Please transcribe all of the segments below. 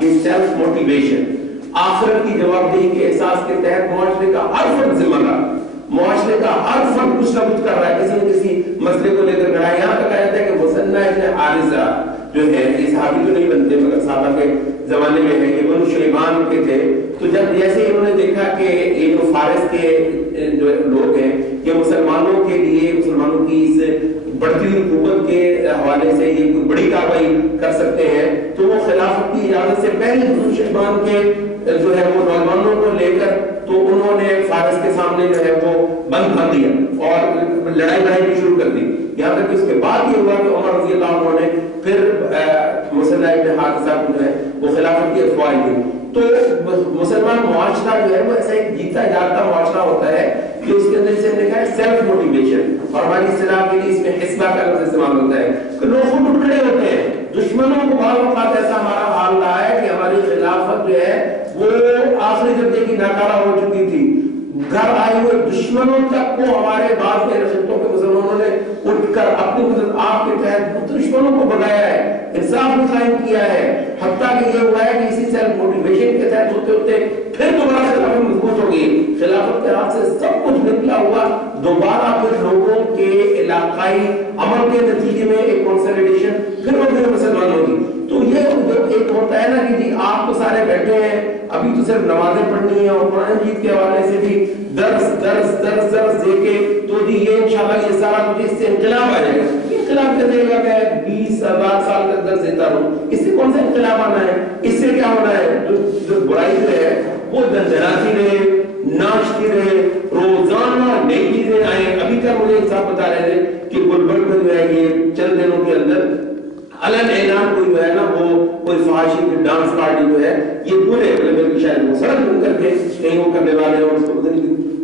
یہ self motivation, آخرت کی جوابدہی کے احساس کے تحت معاشرے کا ہر فرد ذمہ دار، معاشرے کا ہر فرد کچھ نہ کچھ کر رہا ہے، کسی نہ کسی مسئلے کو لے کر کھڑا ہے۔ یہاں تک آیا تھا کہ مثنى ابن حارثہ جو ہے، یہ صحابی تو نہیں بنتے مگر صحابہ کے زمانے میں ہے، یہ بنو شیبان کے تھے، تو جب جیسے انہوں نے دیکھا کہ یہ جو فارس کے جو لوگ ہیں یہ مسلمانوں کے لیے، مسلمانوں کی اس بڑھتی ہوئی قوت کے حوالے سے یہ کوئی بڑی کارروائی کر سکتے ہیں، تو وہ خلافت کی اجازت سے پہلے بنو شیبان کے جو ہے وہ نوجوانوں کو لے کر تو انہوں نے فارس کے سامنے جو ہے وہ بند کر دیا اور لڑائی بھی شروع کر دی۔ یہاں تک کہ اس کے بعد یہ ہوا کہ عمر رضی اللہ عنہ نے پھر مثنى ابن حارثہ کو جو ہے وہ خلافت کی افواج دی۔ تو مسلمان معاشرہ جو ہے وہ ایسا ایک جیتا جاگتا معاشرہ ہوتا ہے کہ اس کے اندر سے لکھا ہے سیلف موٹیویشن، اور ہماری اصطلاح کے لیے اس میں حسبہ کا لفظ استعمال ہوتا ہے کہ لوگ خود اٹھ کھڑے ہوتے ہیں۔ دشمنوں کو بعض اوقات ایسا ہمارا حال رہا ہے کہ ہماری خلافت جو ہے وہ آخری درجے کی ناکارہ ہو چکی تھی، گھر آئے ہوئے دشمنوں تک کو ہمارے بعض کے رشتوں کے مسلمانوں نے اٹھ کر اپنی مدد آپ کے تحت دشمنوں کو بگایا ہے، انصاف بھی قائم کیا ہے، حتیٰ کہ یہ ہوا ہے کہ اسی سیلف موٹیویشن کے تحت ہوتے ہوتے پھر دوبارہ خلافت مضبوط ہو گئی، خلافت کے ہاتھ سے سب کچھ نکلا ہوا، دوبارہ پھر لوگوں کے علاقائی عمل کے نتیجے میں ایک کنسولیڈیشن پھر ہو گئی مسلمانوں کی۔ تو یہ ایک ہوتا ہے نا کہ جی آپ تو سارے بیٹھے ہیں، ابھی تو صرف نمازیں پڑھنی ہیں اور قرآن مجید کے حوالے سے بھی درس دے کے تو جی یہ انشاءاللہ یہ سارا کچھ اس سے انقلاب آ جائے گا۔ انقلاب کیا دے گا کہ 20 سال تک درس دیتا رہوں، اس سے کون سا انقلاب آنا ہے؟ اس سے کیا ہونا ہے؟ جو برائی ہے وہ دندراتی رہے، ناشتی رہے، روزانہ نئی چیزیں آئیں۔ ابھی تک مجھے صاحب بتا رہے تھے کہ گلبرگ میں جو ہے یہ چند دنوں کے اندر علن اعلان کوئی جو ہے نا وہ کوئی فحاشی ڈانس پارٹی جو ہے یہ پورے مطلب شاید وہ سڑک بند کر کے کہیں وہ کرنے والے ہیں، اور اس کو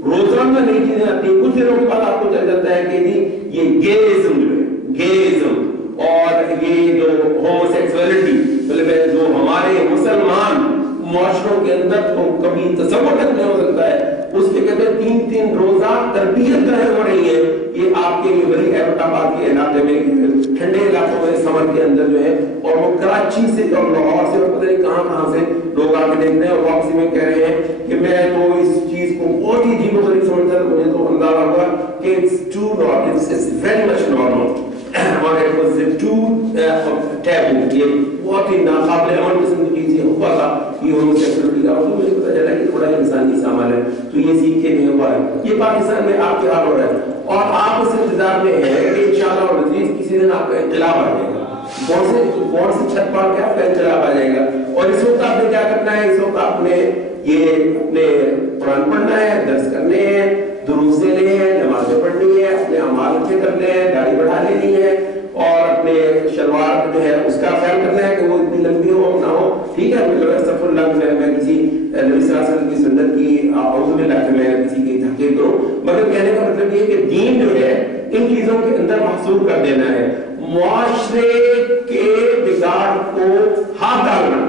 روزانہ نئی چیزیں آتی ہیں۔ کچھ دنوں کے بعد آپ کو چل جاتا ہے کہ جی یہ گیزم جو ہے، گیزم اور یہ جو ہومو سیکسولیٹی مطلب جو ہمارے مسلمان معاشروں کے اندر تو کبھی تصور تک نہیں ہو سکتا ہے، اس کے کہتے ہیں 3 روزہ تربیت گاہیں ہو رہی ہے۔ یہ آپ کے لیے بڑی ایبٹ آباد کے علاقے میں ٹھنڈے علاقوں میں سمر کے اندر جو ہے، اور وہ کراچی سے اور لاہور سے اور پتہ نہیں کہاں سے لوگ آ کے دیکھتے ہیں اور واپسی میں کہہ رہے ہیں کہ میں تو اس چیز کو بہت ہی عجیب و غریب سمجھتا تھا، مجھے تو اندازہ ہوا کہ it's too normal, it's very much normal اور it was too taboo، یہ بہت ہی ناقابل عمل قسم کی چیز ہوا تھا یہ ہوموسیکسولیٹی کا، اور مجھے پتا چلا کہ تھوڑا انسانی سامان ہے تو یہ سیکھ کے نہیں ہوا ہے۔ یہ پاکستان میں آپ کے حال ہو رہا ہے اور آپ اس انتظار میں ہیں کہ انشاءاللہ اور عزیز کسی دن آپ کا انقلاب آ جائے گا، کون سے چھت پاڑ کے آپ کا انقلاب آ جائے گا۔ اور اس وقت آپ نے کیا کرنا ہے؟ اس وقت آپ نے یہ اپنے قرآن پڑھنا ہے، درس کرنے ہیں، دروس دینے ہیں، نمازیں پڑھنی ہے، اپنے اعمال اچھے کرنے ہیں، داڑھی بڑھا لینی ہے، اور اپنے شلوار جو ہے اس کا خیال کرنا ہے کہ وہ اتنی لمبی ہو نہ ہو، ٹھیک ہے؟ استغفر اللہ میں کسی نبی صلی اللہ علیہ وسلم کی سنت کی اعوذ باللہ کہ میں کسی کی تحقیر کروں، مگر کہنے کا مطلب یہ کہ دین جو ہے ان چیزوں کے اندر محصور کر دینا ہے، معاشرے کے بگاڑ کو ہاتھ ڈالنا،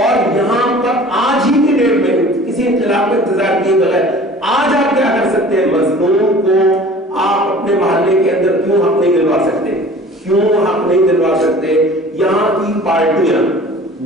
اور یہاں پر آج ہی کے ڈیٹ میں کسی انقلاب کا انتظار کیے بغیر آج آپ کیا کر سکتے ہیں؟ مظلوم کو آپ اپنے محلے کے اندر کیوں حق نہیں دلوا سکتے؟ کیوں حق نہیں دلوا سکتے؟ یہاں کی پارٹیاں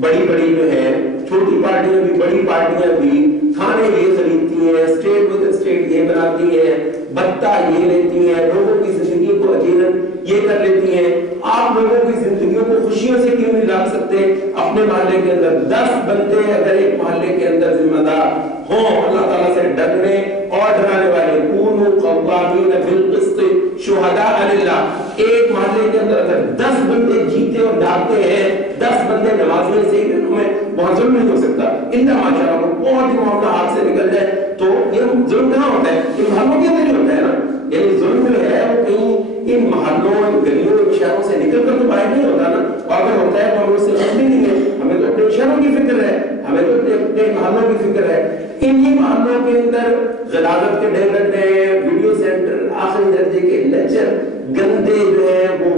بڑی جو ہے، چھوٹی پارٹیاں بھی بڑی پارٹیاں بھی کھانے یہ خریدتی ہیں، اسٹیٹ ود اسٹیٹ یہ بناتی ہیں، بتہ یہ لیتی ہیں، لوگوں کی زندگی کو اجیرن یہ کر لیتی ہیں۔ آپ لوگوں کی زندگیوں کو خوشیوں سے کیوں نہیں لا سکتے؟ اپنے محلے کے اندر 10 بندے اگر ایک محلے کے اندر ذمہ دار ہوں اللہ تعالیٰ سے ڈرنے اور ڈرانے والے، کونوا قوامین بالقسط شہداء للہ، ایک محلے کے اندر اگر 10 بندے جیتے اور ڈھاکتے ہیں، 10 بندے نمازی ہیں، صحیح دنوں میں وہاں ظلم نہیں ہو سکتا۔ اندر ماشاء اللہ بہت ہی معاملہ ہاتھ سے نکل جائے تو یہ ظلم کہاں ہوتا ہے؟ ان محلوں کے اندر ہی ہوتا ہے نا، یعنی ظلم جو ہے وہ کہیں ان محلوں، ان گلیوں، ان شہروں سے نکل کر تو باہر نہیں ہوتا نا، اور اگر ہوتا ہے تو ہم اس سے غلطی نہیں ہے، ہمیں تو اپنے شہروں کی فکر ہے، ہمیں تو اپنے محلوں کی فکر ہے۔ انہی محلوں کے اندر غلاظت کے ڈھیر لگ رہے ہیں، ویڈیو سینٹر، آخری درجے کے لیکچر، گندے جو ہے وہ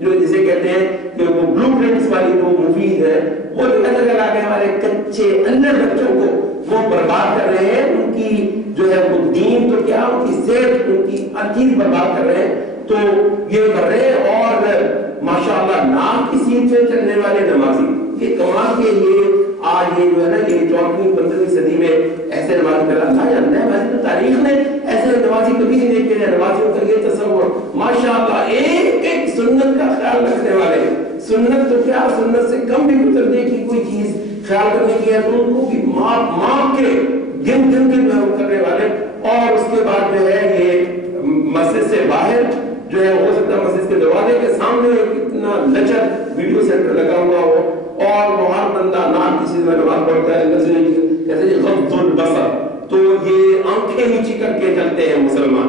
جو جسے کہتے ہیں کہ وہ بلو پرنٹس والی جو مفید ہے، وہ جو الگ الگ آگے ہمارے کچے اندر بچوں کو وہ برباد کر رہے ہیں، ان کی جو ہے وہ دین تو کیا، ان کی صحت، ان کی ہر چیز برباد کر رہے ہیں، تو یہ کر رہے ہیں۔ اور ماشاءاللہ نام کی سیٹ سے چلنے والے نمازی، یہ کمال کے لیے آج آج یہ جو ہے نا یہ 14वीं-15वीं सदी में ऐसे नमाजी पैदा अल्लाह जानता है, वैसे तो तारीख ने ऐसे नमाजी कभी नहीं देखे हैं। नमाजियों का ये तस्वुर माशाअल्लाह एक एक सुन्नत का ख्याल रखने वाले, सुन्नत तो क्या सुन्नत से कम भी गुजरने की कोई चीज ख्याल करने की है तो उनको भी माप के गिन के करने वाले। और उसके बाद जो है ये मस्जिद से बाहर जो है हो सकता है मस्जिद के दरवाजे के सामने इतना लचर वीडियो सेंटर लगा हुआ हो और वो हर बंदा ना किसी में नमाज पढ़ता है जैसे गद्दुल बसर, तो ये आंखें नीची करके चलते हैं मुसलमान।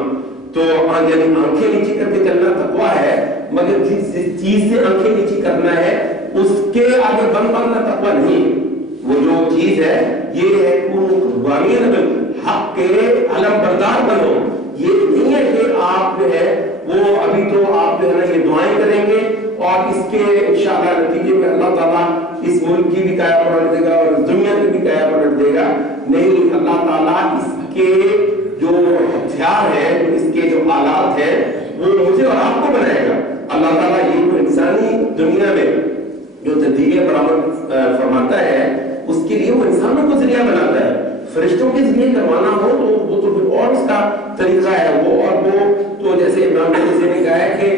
तो यानी आंखें नीची करके चलना तकवा है, मगर जिस चीज से आंखें नीची करना है उसके आगे बन पाना तकवा नहीं। वो जो चीज है ये है हक के अलम बरदार बनो। ये नहीं है कि आप जो है वो अभी तो आप जो है ना ये दुआएं करेंगे और इसके इंशाअल्लाह नतीजे में अल्लाह ताला इस मुल्क की भी काया पलट देगा और इस दुनिया की भी काया पलट देगा। नहीं, अल्लाह ताला इसके जो हथियार है, इसके जो आलात है वो मुझे और आपको बनाएगा। अल्लाह ताला ये जो इंसानी दुनिया में जो तब्दीलियां बरामद फरमाता है उसके लिए वो इंसानों को जरिया बनाता है। फरिश्तों के जरिए करवाना हो तो वो तो फिर और उसका तरीका है वो। और वो तो जैसे इमाम ने कहा है कि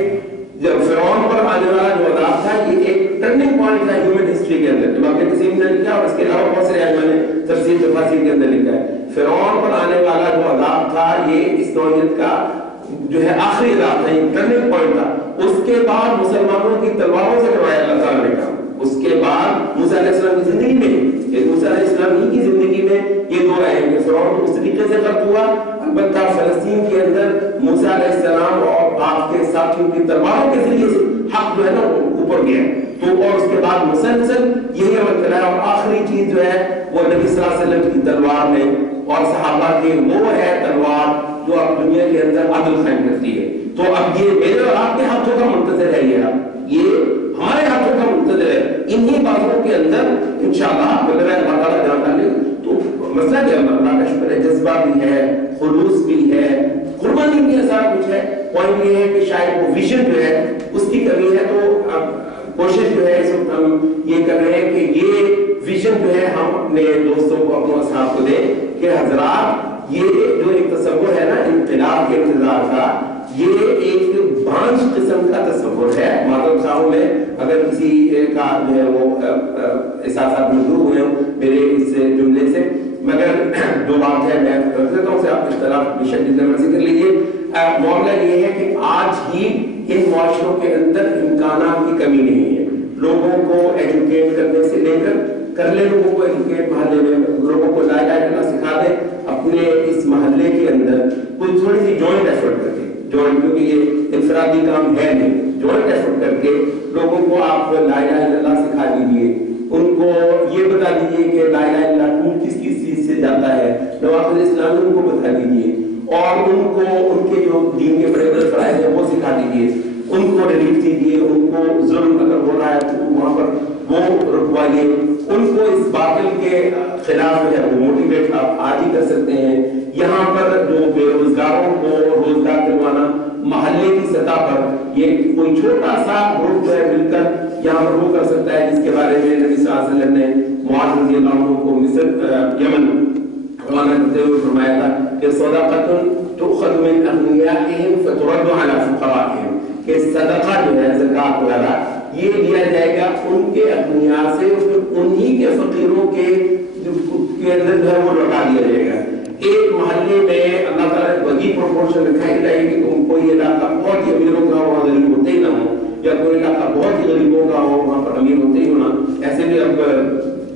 जब फिरौन पर आने वाला जो अज़ाब था ये एक टर्निंग पॉइंट था ह्यूमन हिस्ट्री के अंदर। इमाम ने लिखा और इसके अलावा बहुत सारे आइमा ने तफसीर तफासीर के अंदर लिखा है फिरौन पर आने वाला जो अज़ाब था ये इस नौइयत का जो है आखिरी अज़ाब था, ये टर्निंग पॉइंट था। उसके बाद मुसलमानों की तलवारों से करवाया अल्लाह ताला ने काम। उसके बाद मूसा अलैहिस्सलाम की जिंदगी में मूसा अलैहिस्सलाम ही की जिंदगी में ये दो आएंगे। फिरौन उस तरीके से खत्म हुआ, अलबत्ता फलस्तीन के अंदर मूसा अलैहिस्सलाम और आपके साथियों की तलवारों के जरिए से हक जो है ना ऊपर गया। तो और उसके बाद मुसलसल यही अमल चला और आखिरी चीज जो है वो नबी सल्लल्लाहु अलैहि वसल्लम की तलवार में और सहाबा के वो है तलवार जो अब दुनिया के अंदर अदल कायम करती है। तो अब ये मेरे और आपके हाथों का मुंतज़िर है, ये हमारे हाथों का मुंतज़िर है। इन्हीं बातों के अंदर इंशाअल्लाह अल्लाह ताला जान डाले तो मसला क्या है, अल्लाह का शुक्र है, जज्बा भी है, खुलूस भी है, कुर्बानी भी है, सारा कुछ है। पॉइंट ये है कि शायद वो विजन जो है उसकी कमी है। तो अब कोशिश जो है इस वक्त हम ये कर रहे हैं कि ये विजन जो है हम अपने दोस्तों को, अपने असहाब को दें कि हजरात ये जो एक तस्वुर है ना इन्क़िलाब के इंतजार का, ये एक बांझ किस्म का तस्वुर है। मातम साहब में अगर किसी का जो है वो एहसास मजबूर हुए मेरे इस जुमले से, मगर दो बात है मैं रख देता हूँ, आप इख्तिलाफ जिक्र कर लीजिए। मामला ये है कि आज ही इन मुआशरों के अंदर इम्कानात की कमी नहीं है। लोगों को एजुकेट करने से लेकर कर ले, लोगों को एजुकेट महल्ले में लोगों को ला करना सिखा दे अपने इस महल्ले के अंदर कोई थोड़ी सी जॉइंट एफर्ट करके, जॉइंट क्योंकि ये इंफरादी काम है नहीं, जॉइंट एफर्ट करके लोगों को आप ला इलाहा इल्लल्लाह सिखा दीजिए। उनको ये बता दीजिए कि ला इलाहा इल्लल्लाह टूट किस किस चीज से जाता है, नवाफिल इस्लाम उनको बता दीजिए और उनको उनके जो दीन के बड़े बड़े फराइज़ हैं वो सिखा दीजिए। उनको रिलीफ दीजिए, उनको जुल्म अगर हो रहा है तो वहाँ पर वो रुकवाइए। उनको इस बातिल के खिलाफ जो है वो मोटिवेट आप आज ही कर सकते हैं। यहाँ पर जो बेरोजगारों को रोजगार दिलवाना महल्ले की सतह पर ये कोई छोटा सा ग्रुप जो है मिलकर यहाँ पर वो कर सकता है, जिसके बारे में नबी सल्लल्लाहु अलैहि वसल्लम ने मुआज़ रज़ियल्लाहु अन्हु को मिस्र यमन रवाना करते हुए फरमाया था कि सदक़तुन तुअख़ज़ु मिन अग़नियाइहिम फ़तुरद्दु अला फ़ुक़राइहिम, कि सदका जो है ज़कात वगैरह ये दिया जाएगा उनके अग़निया से, उन्हीं के फकीरों के अंदर जो है वो लौटा दिया जाएगा। एक महल्ले में अल्लाह ताला ने वही प्रोपोर्शन रखा है कि कोई इलाका बहुत ही अमीरों का वहाँ गरीब होते ही ना हो, या कोई इलाका बहुत ही गरीबों का हो वहाँ पर अमीर होते ही होना, ऐसे भी अब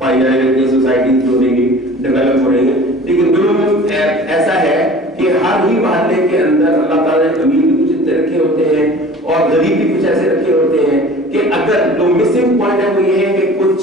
पाई जाने लगी सोसाइटी जो देगी डेवलप हो रही है। लेकिन बिल्कुल ऐसा है कि हर ही महल्ले के अंदर अल्लाह ताला ने अमीर भी कुछ इतने रखे होते हैं और गरीब भी कुछ ऐसे रखे होते हैं कि अगर जो मिसिंग पॉइंट है वो ये है कि कुछ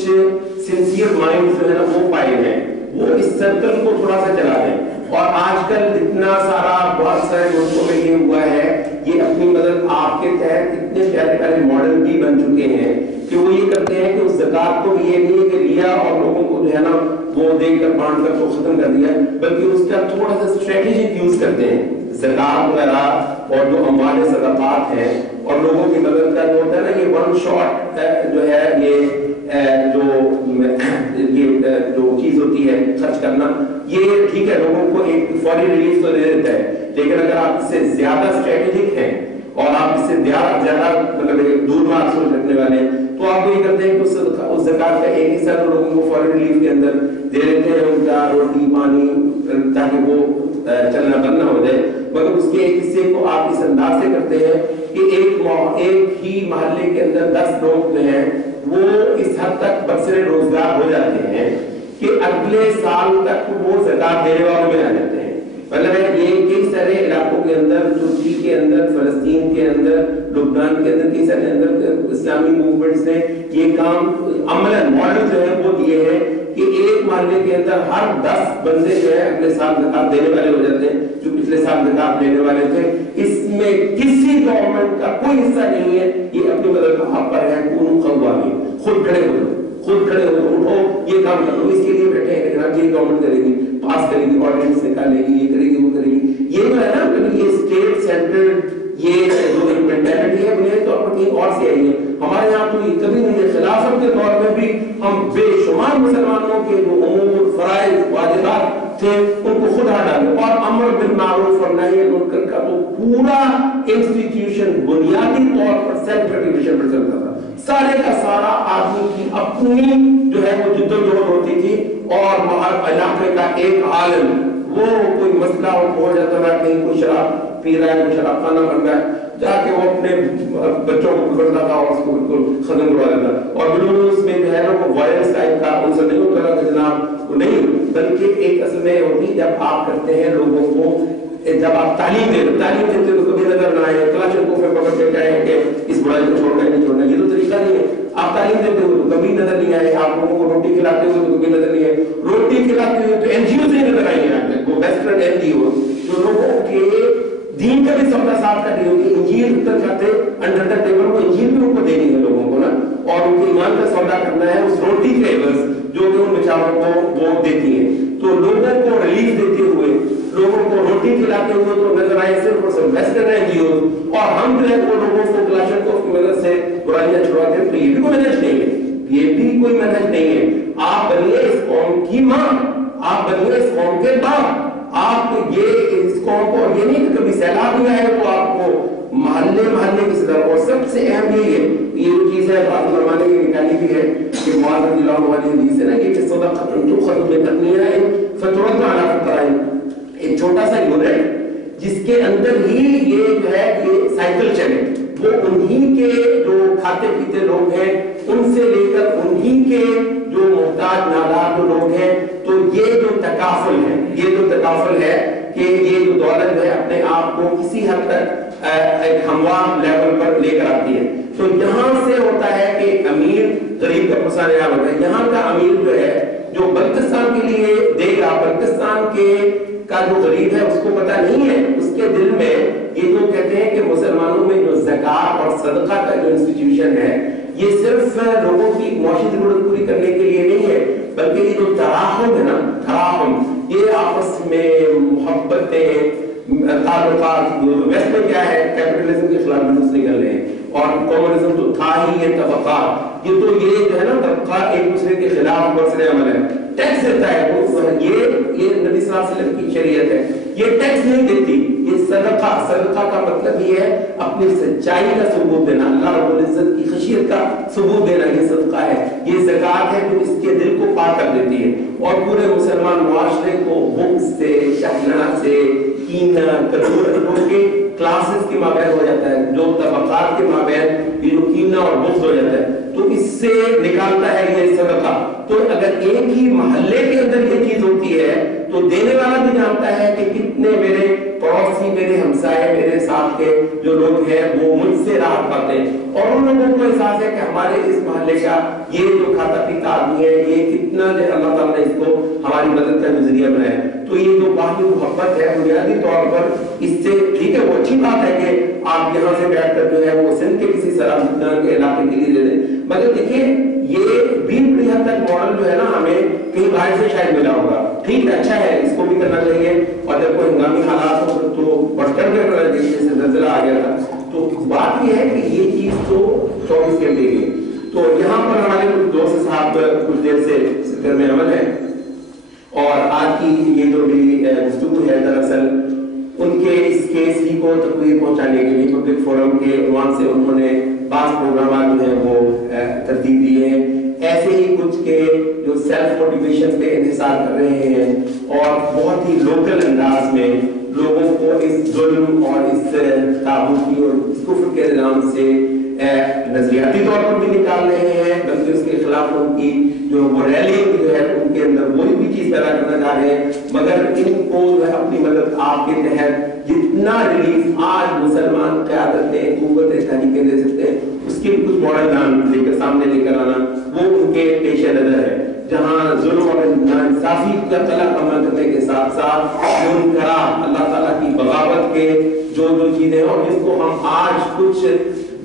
सिंसियर माइंड जो है ना वो पाए हैं, वो इस सर्कल को थोड़ा सा चला दें। और आजकल इतना सारा बहुत सारे मुल्कों में ये हुआ है, ये अपनी मदद आपके तहत इतने प्यारे प्यारे मॉडल भी बन चुके हैं कि वो ये करते हैं कि उस ज़कात को ये नहीं है कि लिया और लोगों को जो है ना वो देकर बांट कर तो खत्म कर दिया, बल्कि उसका थोड़ा सा स्ट्रेटेजिक यूज करते हैं। ज़कात वगैरह और जो अमवाल सदक़ात है और लोगों की मदद का जो होता है ना, ये वन शॉट जो है ये जो خرچ کرنا یہ ٹھیک ہے، لوگوں کو ایک فوری ریلیف تو دے دیتا ہے، لیکن اگر آپ اس سے زیادہ اسٹریٹجک ہیں اور آپ اس سے زیادہ مطلب دور مار سوچ رکھنے والے ہیں تو آپ یہ کرتے ہیں کہ اس زکات کا ایک حصہ تو لوگوں کو فوری ریلیف کے اندر دے دیتے ہیں، ان کا روٹی پانی تاکہ وہ چلنا بند نہ ہو جائے، مگر اس کے ایک حصے کو آپ اس انداز سے کرتے ہیں کہ ایک ہی محلے کے اندر 10 لوگ جو ہیں وہ اس حد تک برسر روزگار ہو جاتے ہیں کہ اگلے سال تک وہ زکات دینے والوں میں آ جاتے ہیں۔ مطلب یہ کئی سارے علاقوں کے اندر، ترکی کے اندر، فلسطین کے اندر، لبنان کے اندر، کئی سارے اندر اسلامی موومنٹس نے یہ کام عملاً ماڈل جو ہے وہ دیے ہیں کہ ایک محلے کے اندر ہر 10 بندے جو ہے اگلے سال زکات دینے والے ہو جاتے ہیں جو پچھلے سال زکات دینے والے تھے۔ اس میں کسی گورنمنٹ کا کوئی حصہ نہیں ہے، یہ اپنی مدد آپ پر ہے، کونوا قوامین، خود کھڑے ہو جاؤ، خود کھڑے ہو جاؤ، اٹھو یہ کام کرو، اس کے لیے بیٹھے ہیں کہ یہ گورنمنٹ کرے گی، پاس کرے گی، آرڈیننس نکالے گی، یہ کرے گی، وہ کرے گی۔ یہ جو ہے نا یہ اسٹیٹ سینٹرل یہ جو ایک مینٹالٹی ہے بنیادی طور پر کہیں اور سے آئی ہے، ہمارے یہاں تو یہ کبھی نہیں ہے۔ خلافت کے دور میں بھی ہم بے شمار مسلمانوں کے جو امور، فرائض، واجبات تھے ان کو خود ہٹا دیں، اور امر بالمعروف اور نہی عن المنکر کا تو پورا انسٹیٹیوشن بنیادی طور پر سیلف ریگولیشن پر چلتا تھا، سارے کا سارا آدمی کی اپنی جو ہے وہ جدوجہد ہوتی تھی، اور علاقے کا ایک عالم وہ کوئی مسئلہ ہو جاتا تھا، کہیں کوئی شراب پی رہا ہے، کوئی شراب خانہ بن رہا ہے، جا کے وہ اپنے بچوں کو پکڑتا تھا اور اس کو بالکل ختم کروا دیتا، اور بالکل اس میں جو ہے نا وہ وائلنس ٹائپ کا ان سے نہیں ہوتا تھا کہ جناب وہ نہیں، بلکہ ایک اصل میں ہوتی جب آپ کرتے ہیں لوگوں کو، جب آپ تعلیم دیتے تو کبھی نظر نہ آئے، کلاشن کو پھر پکڑ کے کہیں کہ اس برائی کو چھوڑنا ہے نہیں چھوڑنا، یہ تو طریقہ نہیں ہے۔ آپ تعلیم دیتے ہو تو کبھی نظر نہیں آئے، آپ لوگوں کو روٹی کھلاتے ہو تو کبھی نظر نہیں آئے، روٹی کھلاتے ہو تو NGO سے نظر آئی ہیں، وہ ویسٹرن NGO جو لوگوں کے دین کا بھی سودا ساتھ کر رہی ہوگی، انجیل اتر جاتے انڈر دا ٹیبل، وہ انجیل بھی ان کو دینی ہے لوگوں کو نا، اور ان کے ایمان کا سودا کرنا ہے اس روٹی کے عوض جو کہ ان بیچاروں کو وہ دیتی ہے۔ تو لوگوں کو ریلیف دیتے ہوئے، لوگوں کو روٹی کھلاتے ہوئے تو نظر آئے صرف اور صرف ویسٹرن NGO، اور ہم جو ہے وہ لوگوں کو کلاشن کو کی مدد سے برائیاں چھڑواتے ہیں۔ تو یہ بھی کوئی منہج نہیں ہے، یہ بھی کوئی منہج نہیں ہے۔ آپ بنیے اس قوم کی ماں، آپ بنیے اس قوم کے باپ، آپ یہ اس قوم کو یہ نہیں کہ کبھی سیلاب ہوا ہے تو آپ کو محلے کی صدر، اور سب سے اہم یہی ہے، یہ جو چیز ہے بات فرمانے کی نکالی بھی ہے کہ معاذ رضی اللہ عنہ حدیث ہے نا کہ صدقۃ تؤخذ من اغنیاء فترد علی فقراء، ایک چھوٹا سا یونٹ جس کے اندر ہی یہ جو ہے یہ سائیکل چلے، وہ انہی کے جو کھاتے پیتے لوگ ہیں ان سے لے کر انہی کے جو محتاج نادار جو لوگ ہیں، تو یہ جو تکافل ہے کہ یہ جو دولت ہے اپنے آپ کو کسی حد تک ایک ہموار لیول پر لے کر آتی ہے۔ تو یہاں سے ہوتا ہے کہ امیر غریب کا پسا نیا ہوتا ہے، یہاں کا امیر جو ہے جو بلتستان کے لیے دے گا، بلتستان کے کا جو غریب ہے اس کو پتہ نہیں ہے، اس کے دل میں یہ جو کہتے ہیں کہ مسلمانوں میں جو زکات اور صدقہ کا جو انسٹیٹیوشن ہے یہ صرف لوگوں کی معاشی ضرورت پوری کرنے کے لیے نہیں ہے، بلکہ یہ جو تراحم ہے نا، تراحم، یہ آپس میں محبتیں، تعلقات، ویسٹ میں کیا ہے کیپٹلزم کے خلاف جلوس نکل رہے ہیں، اور کمیونزم تو تھا ہی یہ طبقات، یہ تو یہ جو ہے نا طبقہ ایک دوسرے کے خلاف برسر عمل ہے، ٹیکس دیتا ہے وہ، یہ نبی صلی اللہ علیہ وسلم کی شریعت ہے، یہ ٹیکس نہیں دیتی، یہ صدقہ کا مطلب یہ ہے اپنی سچائی کا ثبوت دینا، اللہ رب العزت کی خشیت کا ثبوت دینا، یہ صدقہ ہے، یہ زکات ہے جو اس کے دل کو پاک کر دیتی ہے، اور پورے مسلمان معاشرے کو بغض سے، شحناء سے، کینہ، کدور کے کلاسز کے مابین ہو جاتا ہے، جو طبقات کے مابین یہ جو کینہ اور بغض ہو جاتا ہے، تو اس سے نکالتا ہے یہ صدقہ۔ تو اگر ایک ہی محلے کے اندر یہ چیز ہوتی ہے تو دینے والا بھی جانتا ہے کہ کتنے میرے پڑوسی، میرے ہمسائے، میرے ساتھ کے جو لوگ ہیں وہ مجھ سے راحت پاتے ہیں، اور ان لوگوں کو احساس ہے کہ ہمارے اس محلے کا یہ جو کھاتا پیتا آدمی ہے یہ کتنا جو اللہ تعالیٰ نے اس کو ہماری مدد کا ذریعہ بنایا۔ تو یہ جو باقی محبت ہے بنیادی طور پر اس سے ٹھیک ہے، وہ اچھی بات ہے کہ آپ یہاں سے بیٹھ کر جو ہے وہ سندھ کے کسی سرابستان کے علاقے کے لیے دے دیں، مگر دیکھیے یہ بھی بڑی حد تک ماڈل جو ہے نا ہمیں کہیں باہر سے شاید ملا ہوگا، ٹھیک ہے اچھا ہے، اس کو بھی کرنا چاہیے، اور جب کوئی ہنگامی حالات ہو تو بڑھ کر کے کرنا چاہیے، جیسے زلزلہ آ گیا تھا۔ تو بات یہ ہے کہ یہ چیز تو 24 گھنٹے کی، تو یہاں پر ہمارے کچھ دوست صاحب کچھ دیر سے ذکر میں عمل ہے، اور کی یہ جو بھی گفتگو ہے دراصل ان کے اس کیس ہی کو تقریر پہنچانے کے لیے پبلک فورم کے عنوان سے انہوں نے بعض پروگرامات جو ہیں وہ ترتیب دیے ہیں. ایسے ہی کچھ کے جو سیلف موٹیویشن پہ انحصار کر رہے ہیں اور بہت ہی لوکل انداز میں لوگوں کو اس ظلم اور اس تابوتی اور اس کفر کے نظام سے نظریاتی طور پر بھی نکال رہے ہیں بلکہ اس کے خلاف ان کی جو ریلی جو ہے ان کے اندر وہی بھی چیز پیدا کرنا چاہ رہے ہیں. مگر ان کو جو ہے اپنی مدد آپ کے تحت جتنا ریلیف آج مسلمان قیادتیں قوت تحریکیں دے سکتے ہیں اس کے کچھ ماڈل لے کر سامنے لے کر آنا وہ ان کے پیش نظر ہے. جہاں ظلم اور ناانصافی کا قلعہ عمل کرنے کے ساتھ ساتھ انقلاب اللہ تعالیٰ کی بغاوت کے جو چیزیں اور جس کو ہم آج کچھ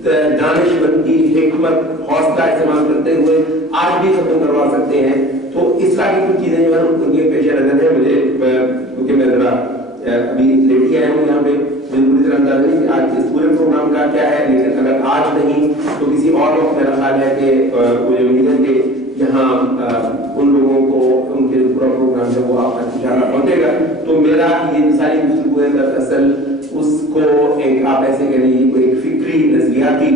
دانش مندی حکمت حوصلہ استعمال کرتے ہوئے آج بھی ختم کروا سکتے ہیں. تو اس طرح کی کچھ چیزیں جو ہیں ان کے پیش نظر ہے. مجھے کیونکہ میں ذرا ابھی لیٹ ہی آیا ہوں یہاں پہ مجھے پوری طرح اندازہ نہیں کہ آج اس پورے پروگرام کا کیا ہے لیکن اگر آج نہیں تو کسی اور وقت میرا خیال ہے کہ مجھے امید ہے کہ یہاں ان لوگوں کو ان کے پورا پروگرام ہے وہ آپ تک انشاءاللہ پہنچے گا. تو میرا یہ ساری گفتگو ہے دراصل اس کو ایک آپ ایسے کہہ لیجیے ایک فکری نظریاتی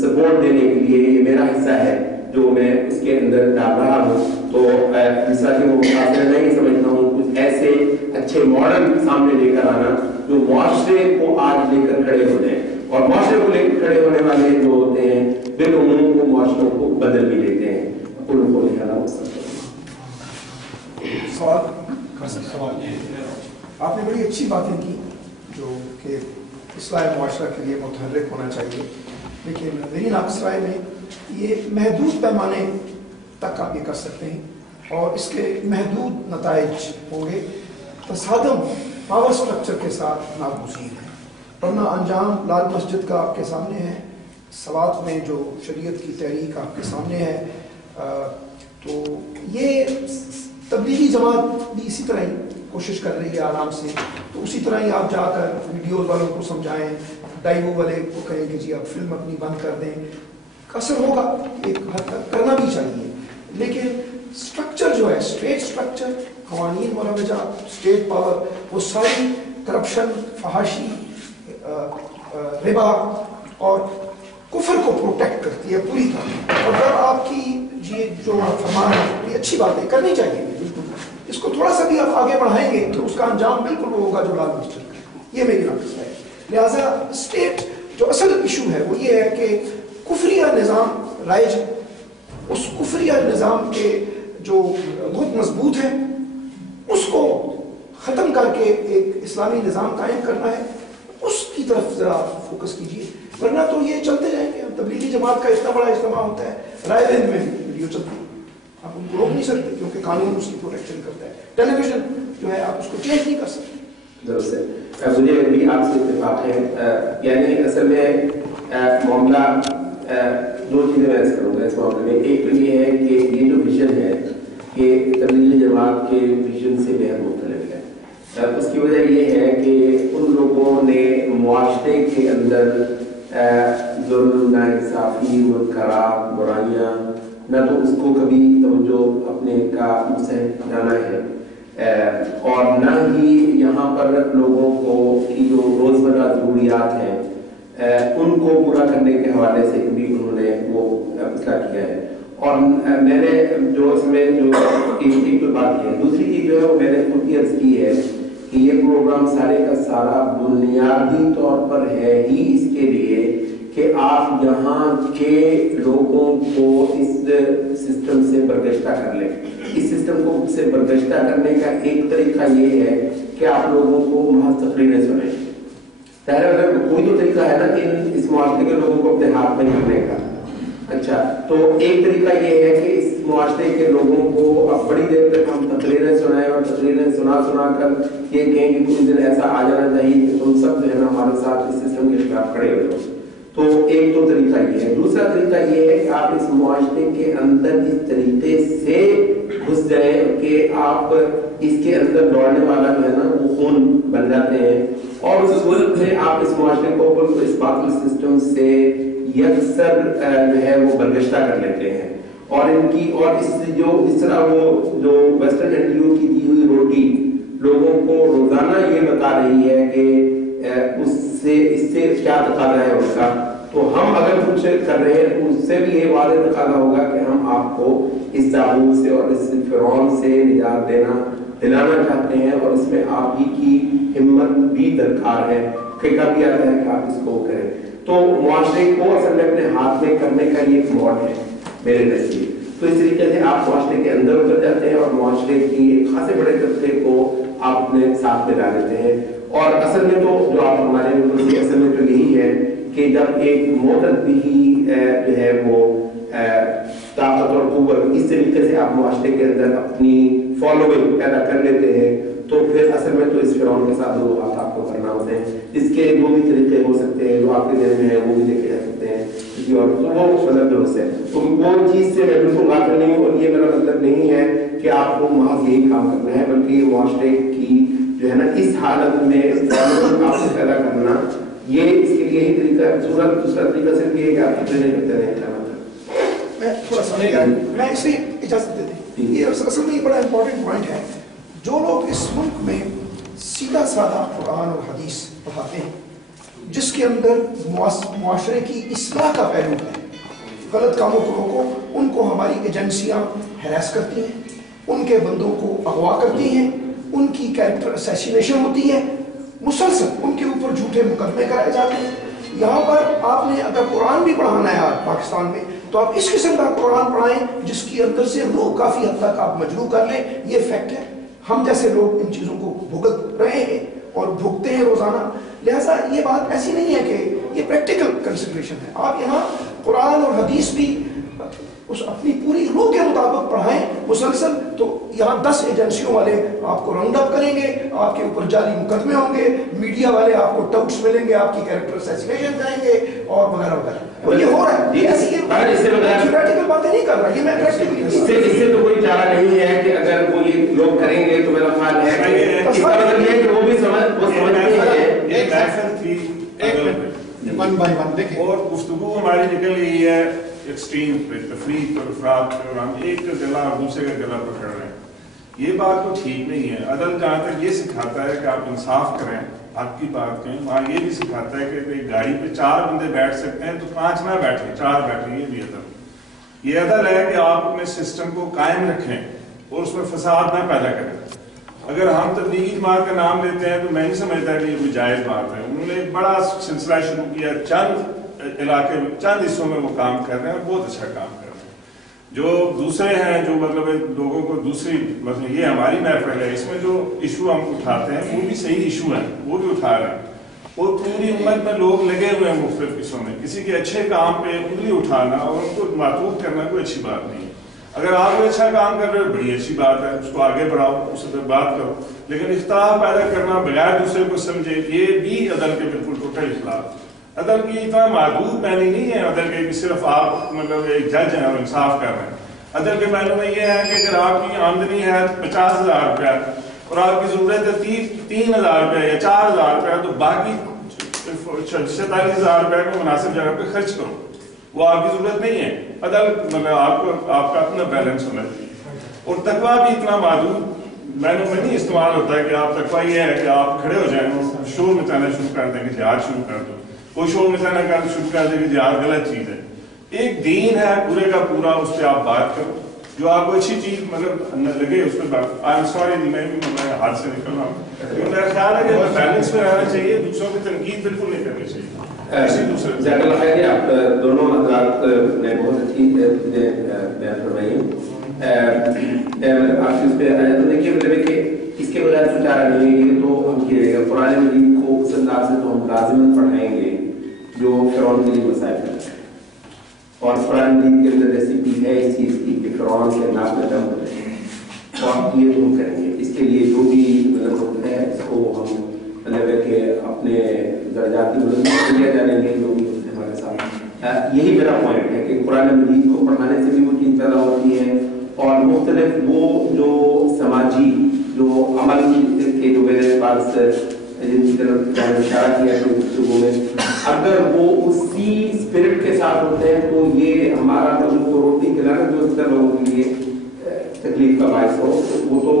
سپورٹ دینے کے لیے یہ میرا حصہ ہے جو میں اس کے اندر ڈال رہا ہوں. تو جس طرح کہ وہ میں یہ سمجھتا ہوں کچھ ایسے اچھے ماڈل سامنے لے کر آنا جو معاشرے کو آج لے کر کھڑے ہو جائیں اور معاشرے کو لے کر کھڑے ہونے والے جو ہوتے ہیں بالعموم وہ معاشروں کو بدل بھی لیتے ہیں. آپ نے بڑی اچھی باتیں کی جو کہ اصلاح معاشرہ کے لیے متحرک ہونا چاہیے لیکن میری ناقص رائے میں یہ محدود پیمانے تک آپ یہ کر سکتے ہیں اور اس کے محدود نتائج ہوں گے. تصادم پاور سٹرکچر کے ساتھ ناگزیر ہے ورنہ انجام لال مسجد کا آپ کے سامنے ہے. سوات میں جو شریعت کی تحریک آپ کے سامنے ہے تو یہ تبلیغی جماعت بھی اسی طرح ہی کوشش کر رہی ہے آرام سے. تو اسی طرح ہی آپ جا کر ویڈیوز والوں کو سمجھائیں ڈائیو والے کو کہیں کہ جی آپ فلم اپنی بند کر دیں. اثر ہوگا ایک حد تک کرنا بھی چاہیے لیکن سٹرکچر جو ہے اسٹیٹ سٹرکچر قوانین مروجات اسٹیٹ پاور وہ ساری کرپشن فحاشی ربا اور کفر کو پروٹیکٹ کرتی ہے پوری طرح. اور جب آپ کی یہ جو فرمان ہے یہ اچھی بات ہے کرنی چاہیے بالکل اس کو تھوڑا سا بھی آپ آگے بڑھائیں گے تو اس کا انجام بالکل وہ ہوگا جو لال مسجد کا. یہ میری ناقص ہے. لہٰذا اسٹیٹ جو اصل ایشو ہے وہ یہ ہے کہ کفریہ نظام رائج اس کفریہ نظام کے جو بہت مضبوط ہے اس کو ختم کر کے ایک اسلامی نظام قائم کرنا ہے اس کی طرف ذرا فوکس کیجیے ورنہ تو یہ چلتے جائیں گے. تبلیغی جماعت کا اتنا بڑا اجتماع ہوتا ہے رائے بہن میں ویڈیو چلتی ہے آپ ان کو روک نہیں سکتے کیونکہ قانون اس کی پروٹیکشن کرتا ہے. ٹیلی ویژن جو ہے آپ اس کو چینج نہیں کر سکتے. درست ہے. مجھے بھی آپ سے اتفاق ہے یعنی اصل میں معاملہ دو چیزیں میں عرض کروں گا اس معاملے میں. ایک تو یہ ہے کہ یہ جو ویژن ہے کہ تبلیغی جماعت کے ویژن سے بہت مختلف ہے. اس کی وجہ یہ ہے کہ ان لوگوں نے معاشرے کے اندر ظلم ناانصافی منکرات برائیاں نہ تو اس کو کبھی توجہ اپنے کا مسحب جانا ہے اور نہ ہی یہاں پر لوگوں کو کی جو روزمرہ ضروریات ہیں ان کو پورا کرنے کے حوالے سے کبھی انہوں نے وہ فیصلہ کیا ہے. اور میں نے جو اس میں جو ایک تو بات ہے دوسری چیز جو ہے وہ میں نے خود کی عرض کی ہے کہ یہ پروگرام سارے کا سارا بنیادی طور پر ہے ہی اس کے لیے کہ آپ یہاں کے لوگوں کو اس سسٹم سے برگشتہ کر لیں. اس سسٹم کو سے برگشتہ کرنے کا ایک طریقہ یہ ہے کہ آپ لوگوں کو محض تقریریں سنیں. اگر کوئی تو طریقہ ہے نا کہ اس معاشرے کے لوگوں کو اپنے ہاتھ میں کرنے کا. اچھا تو ایک طریقہ یہ ہے کہ اس معاشرے کے لوگوں کو اب بڑی دیر تک ہم تقریریں سنائیں اور تقریریں سنا کر یہ کہیں کہ کوئی دن ایسا آ جانا چاہیے کہ تم سب جو ہے نا ہمارے ساتھ اس سسٹم کے خلاف کھڑے ہو جاؤ. تو ایک تو طریقہ یہ ہے. دوسرا طریقہ یہ ہے کہ آپ اس معاشرے کے اندر اس طریقے سے گھس جائیں کہ آپ اس کے اندر دوڑنے والا جو ہے نا وہ خون بن جاتے ہیں اور اس صورت میں آپ اس معاشرے کو اس باطل سسٹم سے یکسر جو ہے وہ برگشتہ کر لیتے ہیں. اور ان کی اور اس طرح وہ جو ویسٹرن این جی او کی دی ہوئی روٹی لوگوں کو روزانہ یہ بتا رہی ہے کہ اس سے کیا تقاضا ہے اس کا، تو ہم اگر کچھ کر رہے ہیں تو اس سے بھی یہ واضح تقاضا ہوگا کہ ہم آپ کو اس طاغوت سے اور اس فرعون سے نجات دلانا چاہتے ہیں، اور اس میں آپ ہی کی ہمت بھی درکار ہے، فکر بھی آتا ہے کہ آپ اس کو کریں۔ تو معاشرے کو اصل میں اپنے ہاتھ میں کرنے کا یہ ایک موڈ ہے میرے نزدیک۔ تو اس طریقے سے آپ معاشرے کے اندر اتر جاتے ہیں اور معاشرے کی ایک خاصے بڑے طبقے کو آپ اپنے ساتھ میں لا لیتے ہیں۔ اور اصل میں تو جو آپ ہمارے اصل میں تو یہی ہے کہ جب ایک معتد بھی جو ہے وہ طاقت اور قوت اس طریقے سے آپ معاشرے کے اندر اپنی فالوئنگ پیدا کر لیتے ہیں تو پھر اصل میں تو اس فرعون کے ساتھ دو بات آپ کو کرنا ہوتے ہیں۔ اس کے دو بھی طریقے ہو سکتے ہیں جو آپ کے ذہن میں ہیں، وہ بھی دیکھے جا سکتے ہیں کسی اور، تو وہ مطلب درست ہے۔ تو وہ چیز سے میں بالکل غافل نہیں ہوں، اور یہ میرا مطلب نہیں ہے کہ آپ کو محض یہی کام کرنا ہے، بلکہ یہ معاشرے کی جو ہے نا اس حالت میں آپ سے پیدا کرنا، یہ اس کے لیے یہی طریقہ ہے۔ دوسرا طریقہ صرف یہ ہے کہ آپ کتنے کرتے رہیں۔ میں تھوڑا سا میں اس لیے اجازت دے دیں، یہ اصل میں یہ بڑا امپورٹنٹ پوائنٹ ہے۔ جو لوگ اس ملک میں سیدھا سادہ قرآن اور حدیث پڑھاتے ہیں، جس کے اندر معاشرے کی اصلاح کا پہلو ہے، غلط کاموں کو روکو، ان کو ہماری ایجنسیاں ہراس کرتی ہیں، ان کے بندوں کو اغوا کرتی ہیں، ان کی کیریکٹر اسیسینیشن ہوتی ہے، مسلسل ان کے اوپر جھوٹے مقدمے کرائے جاتے ہیں۔ یہاں پر آپ نے اگر قرآن بھی پڑھانا ہے آج پاکستان میں تو آپ اس قسم کا قرآن پڑھائیں جس کی اندر سے روح کافی حد تک آپ مجروح کر لیں۔ یہ فیکٹ ہے، ہم جیسے لوگ ان چیزوں کو بھگت رہے ہیں اور بھگتے ہیں روزانہ، لہٰذا یہ بات ایسی نہیں ہے کہ یہ پریکٹیکل کنسیڈریشن ہے۔ آپ یہاں قرآن اور حدیث بھی اس اپنی پوری روح کے مطابق پڑھائیں مسلسل، تو یہاں 10 ایجنسیوں والے آپ کو راؤنڈ اپ کریں گے، آپ کے اوپر جعلی مقدمے ہوں گے، میڈیا والے آپ کو ٹاؤٹس ملیں گے، آپ کی کیریکٹر اسیسینیشن کریں گے اور وغیرہ وغیرہ۔ اور یہ ہو رہا ہے، ایسی پریکٹیکل باتیں نہیں کر رہا، یہ میں پریکٹیکلی اس سے تو کوئی چارہ نہیں ہے کہ اگر وہ یہ لوگ کریں گے تو میرا خیال ہے کہ اس کا مطلب یہ ہے کہ وہ بھی سمجھتے ہیں۔ اور گفتگو ہماری نکل گئی ہے ایکسٹریم پہ، تفریق پر، افراد پر، ہم ایک کا گلا اور دوسرے کا گلا پکڑ رہے ہیں۔ یہ بات تو ٹھیک نہیں ہے۔ عدل جہاں تک یہ سکھاتا ہے کہ آپ انصاف کریں، آپ کی بات کہیں، وہاں یہ بھی سکھاتا ہے کہ ایک گاڑی پہ 4 بندے بیٹھ سکتے ہیں تو 5 نہ بیٹھیں، 4 بیٹھیں، یہ بھی عدل۔ یہ عدل ہے کہ آپ اپنے سسٹم کو قائم رکھیں اور اس میں فساد نہ پیدا کریں۔ اگر ہم تبلیغی جماعت کا نام لیتے ہیں تو میں نہیں سمجھتا کہ یہ کوئی جائز بات ہے۔ انہوں نے ایک بڑا سلسلہ شروع کیا، چند علاقے میں، چند حصوں میں وہ کام کر رہے ہیں اور بہت اچھا کام کر رہے ہیں۔ جو دوسرے ہیں جو مطلب لوگوں کو دوسری مطلب یہ ہماری محفل ہے، اس میں جو ایشو ہم اٹھاتے ہیں وہ بھی صحیح ایشو ہیں، وہ بھی اٹھا رہے ہیں، اور پوری امت میں لوگ لگے ہوئے ہیں مختلف حصوں میں۔ کسی کے اچھے کام پہ انگلی اٹھانا اور ان کو معطوف کرنا کوئی اچھی بات نہیں ہے۔ اگر آپ کوئی اچھا کام کر رہے ہو بڑی اچھی بات ہے، اس کو آگے بڑھاؤ، اس پہ بات کرو، لیکن اختلاف پیدا کرنا بغیر دوسرے کو سمجھے، یہ بھی عدل کے بالکل ٹوٹل خلاف۔ عدل کی اتنا محدود معنی نہیں ہے عدل کے کہ صرف آپ مطلب ایک جج ہیں اور انصاف کر رہے ہیں۔ عدل کے معنی میں یہ ہے کہ اگر آپ کی آمدنی ہے 50,000 روپیہ اور آپ کی ضرورت ہے 3,000 روپیہ یا 4,000 روپیہ، تو باقی 47,000 روپیہ کو مناسب جگہ پہ خرچ کرو، وہ آپ کی ضرورت نہیں ہے۔ عدل مطلب آپ کا اپنا بیلنس ہونا چاہیے۔ اور تقویٰ بھی اتنا محدود معنوں میں نہیں استعمال ہوتا ہے کہ آپ تقویٰ یہ ہے کہ آپ کھڑے ہو جائیں اور شور مچانا شروع کر دیں کہ جہاد شروع کر دو، کوئی شور مچانا شروع کر دے کہ جہاد غلط چیز ہے۔ ایک دین ہے پورے کا پورا، اس پہ آپ بات کرو، جو آپ کو اچھی چیز مطلب لگے اس پہ بات۔ آئی ایم سوری میں بھی ہاتھ سے نکل رہا ہوں، میرا خیال ہے کہ بیلنس میں رہنا چاہیے، دوسروں کی تنقید بالکل نہیں کرنی چاہیے۔ جزاک اللہ خیر، آپ دونوں حضرات نے بہت اچھی بیان فرمائی۔ آپ سے اس پہ تو دیکھیے مطلب کہ اس کے بغیر تو چارہ نہیں ہے، یہ تو ہم کیے گا قرآن مجید کو اس انداز سے تو ہم لازماً پڑھائیں گے جو فرعون کے لیے مسائل کرتے ہیں، اور قرآن مجید کے اندر ریسیپی ہے اس چیز کی کہ فرعون کے انداز میں دم ہوتے ہیں، اور یہ تو ہم کریں گے۔ اس کے لیے جو بھی مطلب ہے اس کو ہم مطلب ہے کہ اپنے درجاتی بلندی لے جانے گے جو بھی ہمارے ساتھ۔ یہی میرا پوائنٹ ہے کہ قرآن مجید کو پڑھانے سے بھی وہ چیز پیدا ہوتی ہے، اور مختلف وہ جو سماجی جو عمل کے جو میرے پاس جن کی طرف اشارہ کیا ہے گفتگو میں، اگر وہ اسی اسپرٹ کے ساتھ ہوتے ہیں تو یہ ہمارا جو उसको रोटी खिलाना जो इतना लोगों के लिए तकलीफ का बायस हो, वो तो